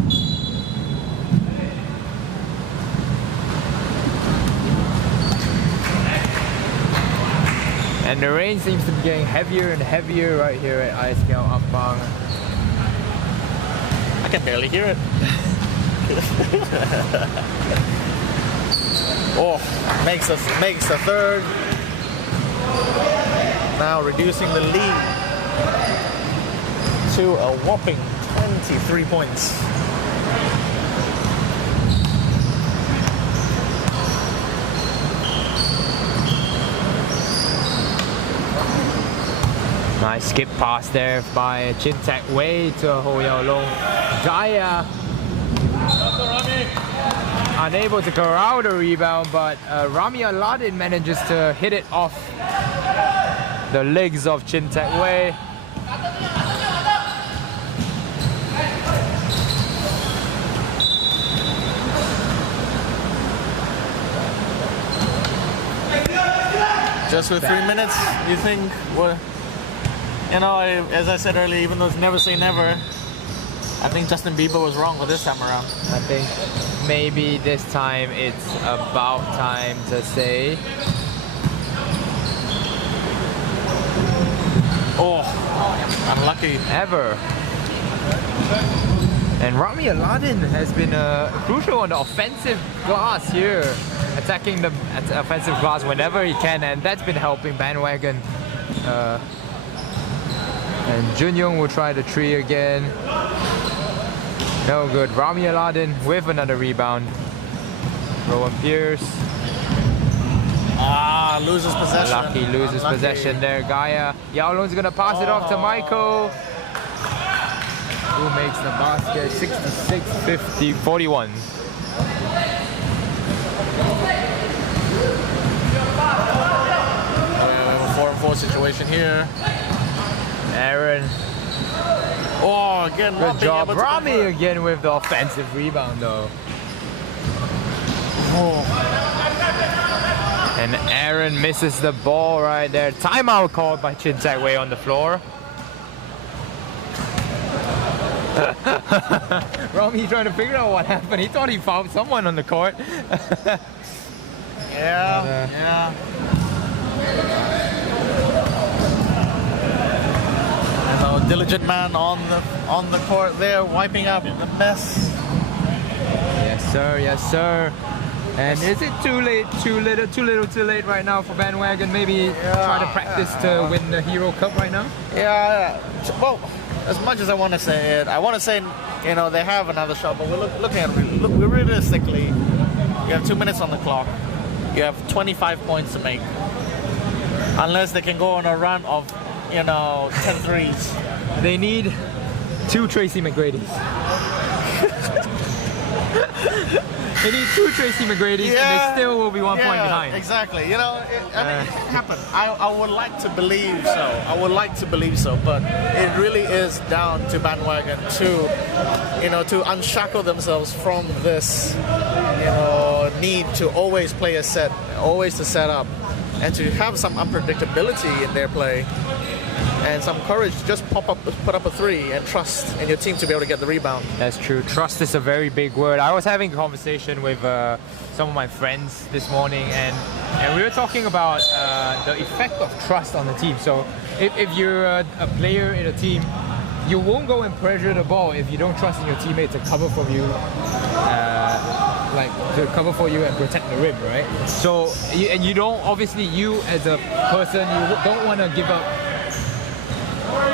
And the rain seems to be getting heavier and heavier right here at iScale Upbang. I can barely hear it. Oh, makes the third. Now reducing the lead to a whopping 23 points. Nice skip pass there by Chin Tak Wei to Ho Yao Long. Gaia unable to corral the rebound, but Rami Aladdin manages to hit it off the legs of Chin Tak Wei. Just with 3 minutes, you think, well, you know, as I said earlier, even though it's never say never, I think Justin Bieber was wrong with this time around. I think maybe this time it's about time to say. Oh, unlucky. Ever. And Rami Aladdin has been crucial on the offensive glass here, attacking the offensive glass whenever he can, and that's been helping Bandwagon. And Junyoung will try the three again. No good. Rami Aladdin with another rebound. Rowan Pierce. Loses possession. Lucky loses possession there. Gaia. Yao Long's gonna pass it off to Michael, who makes the basket. 66-50-41. We have a 4-on-4 situation here. Aaron. Oh, again, Good job. Rami again with the offensive rebound though. And Aaron misses the ball right there. Timeout called by Chin Tak Wei on the floor. Rami trying to figure out what happened. He thought he found someone on the court. Yeah, yeah. And our diligent man on the court there, wiping up the mess. Yes, sir. Yes, sir. And is it too late, too late right now for Bandwagon? Maybe try to practice to win the Hero Cup right now? Yeah, well, as much as I want to say it, I want to say, you know, they have another shot, but we're looking at it realistically. You have 2 minutes on the clock. You have 25 points to make. Unless they can go on a run of, you know, 10 threes. They need 2 Tracy McGrady's. They need 2 Tracy McGrady's and they still will be 1 point behind. Exactly. You know, it happened. I would like to believe so. I would like to believe so, but it really is down to Bandwagon to, you know, to unshackle themselves from this, you know, need to always play a set, always to set up, and to have some unpredictability in their play. And some courage to just put up a 3 and trust in your team to be able to get the rebound. That's true. Trust is a very big word. I was having a conversation with some of my friends this morning, and we were talking about the effect of trust on the team. So if you're a player in a team, you won't go and pressure the ball if you don't trust in your teammate to cover for you, and protect the rim, right? So you don't, obviously you as a person, you don't want to give up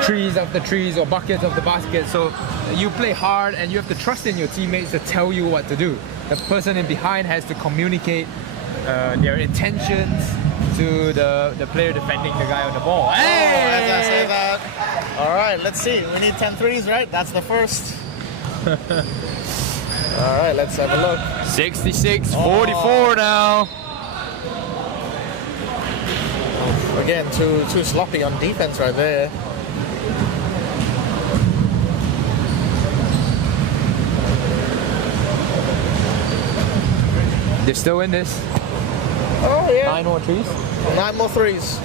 trees after trees or buckets of the basket. So you play hard and you have to trust in your teammates to tell you what to do. The person in behind has to communicate their intentions to the player defending the guy on the ball. Hey! As I say that. All right, let's see. We need 10 threes, right? That's the first. All right, let's have a look. 66-44 now. Again, too sloppy on defense right there. They're still in this. Oh, yeah. 9 more threes. 9 more threes.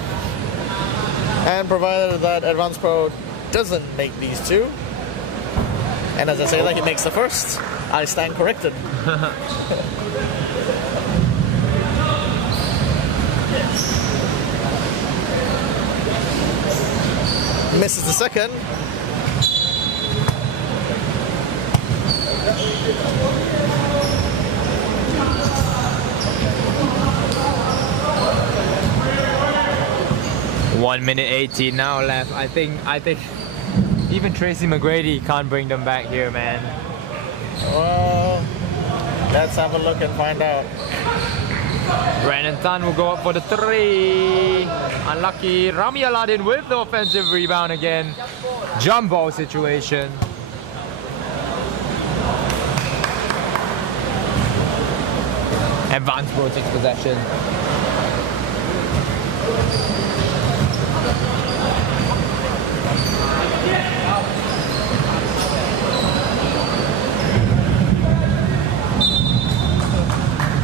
And provided that Advanced Pro doesn't make these 2, and as I say that he makes the first, I stand corrected. Misses the second. One minute 18 now left. I think even Tracy McGrady can't bring them back here, man. Well, let's have a look and find out. Brandon Tan will go up for the 3. Unlucky. Rami Aladdin with the offensive rebound again. Jump ball situation. Advanced Pro takes possession.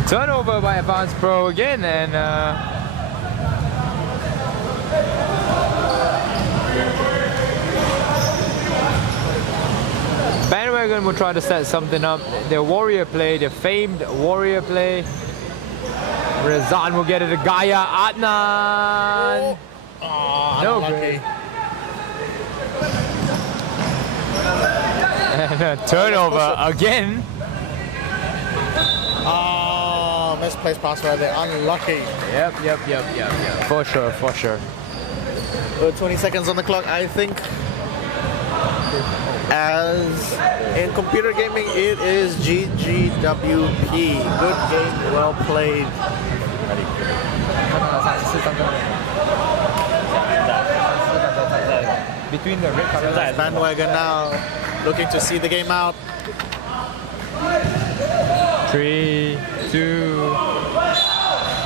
Turnover by Advanced Pro again, and Bandwagon will try to set something up. Their warrior play, their famed warrior play. Razan will get it to Gaya. Adnan. No good. And a turnover again. Oh, misplaced pass right there. Unlucky. Yep. For sure. 20 seconds on the clock, I think. As in computer gaming, it is GGWP. Good game, well played. Between the red color lines. Bandwagon now looking to see the game out. 3, 2.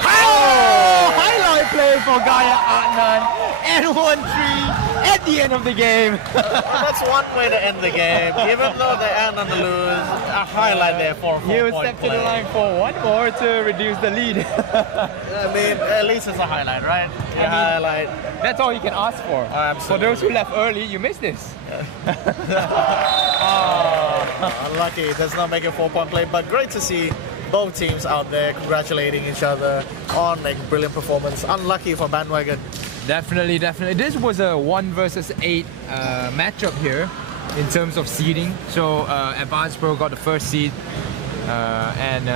Oh! Highlight play for Gaya Adnan. And 1-3 at the end of the game. That's one way to end the game. Even though they end on the lose, a highlight there for a 4-point You step to the line for one more to reduce the lead. I mean, at least it's a highlight, right? Highlight. That's all you can ask for. For those who left early, you missed this. Oh, unlucky. Does not make a 4-point play, but great to see both teams out there congratulating each other on a brilliant performance. Unlucky for Bandwagon. Definitely. This was a 1 versus 8 matchup here in terms of seeding. So Advanced Pro got the first seed, and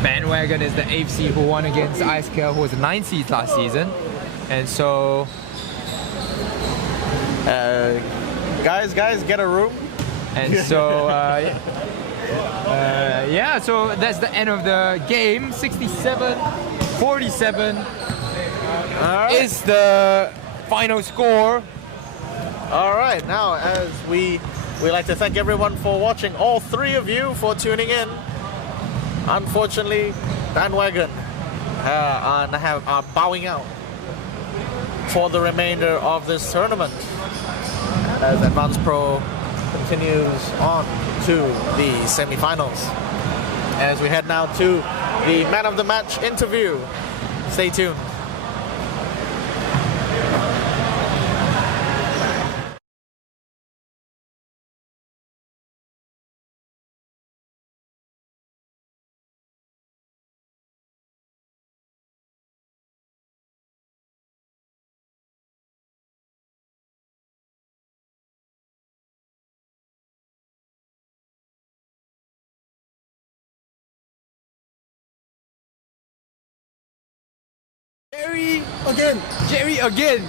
Bandwagon is the 8th seed who won against IceCare, who was the 9th seed last season. And so, guys, get a room. And so, yeah, so that's the end of the game. 67-47 is the final score. All right, now as we like to thank everyone for watching, all 3 of you for tuning in. Unfortunately, Bandwagon are bowing out for the remainder of this tournament as Advanced Pro continues on to the semi-finals. As we head now to the man of the match interview. Stay tuned.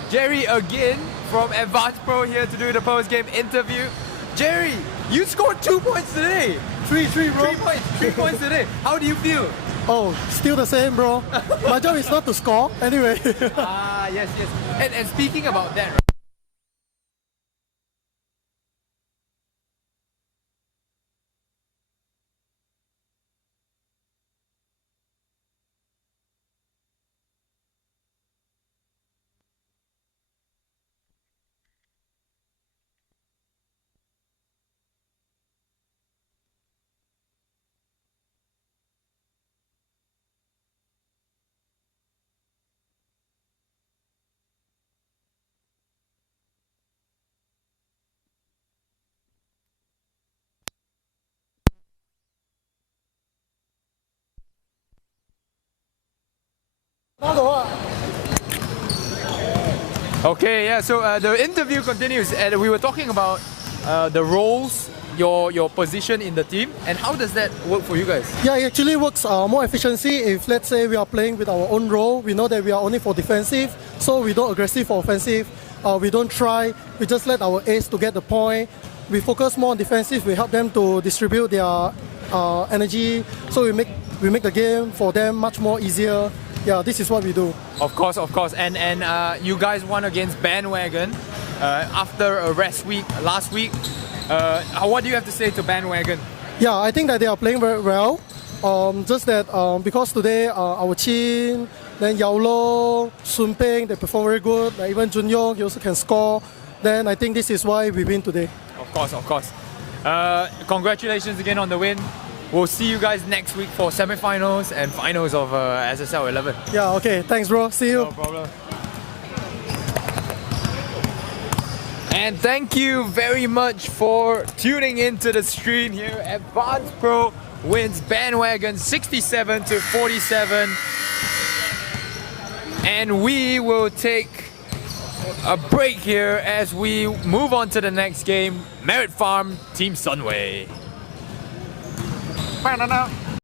Jerry again from Advanced Pro here to do the post-game interview. Jerry, you scored 2 points today. 3, bro. 3 points today. How do you feel? Oh, still the same, bro. My job is not to score. Anyway. Yes. And speaking about that, right? Okay, yeah, so the interview continues, and we were talking about the roles, your position in the team, and how does that work for you guys? Yeah, it actually works more efficiency if, let's say, we are playing with our own role. We know that we are only for defensive, so we don't aggressive for offensive. We don't try. We just let our ace to get the point. We focus more on defensive. We help them to distribute their energy, so we make the game for them much more easier. Yeah, this is what we do. Of course. And you guys won against Bandwagon after a rest week last week. What do you have to say to Bandwagon? Yeah, I think that they are playing very well. Just that because today our Chin, then Yao Lo, Sun Ping, they perform very good. Like even Jun Yong, he also can score. Then I think this is why we win today. Of course. Congratulations again on the win. We'll see you guys next week for semi-finals and finals of SSL 11. Yeah, okay. Thanks, bro. See you. No problem. And thank you very much for tuning into the stream here. Advanced Pro wins Bandwagon 67-47. And we will take a break here as we move on to the next game. Merit Farm, Team Sunway.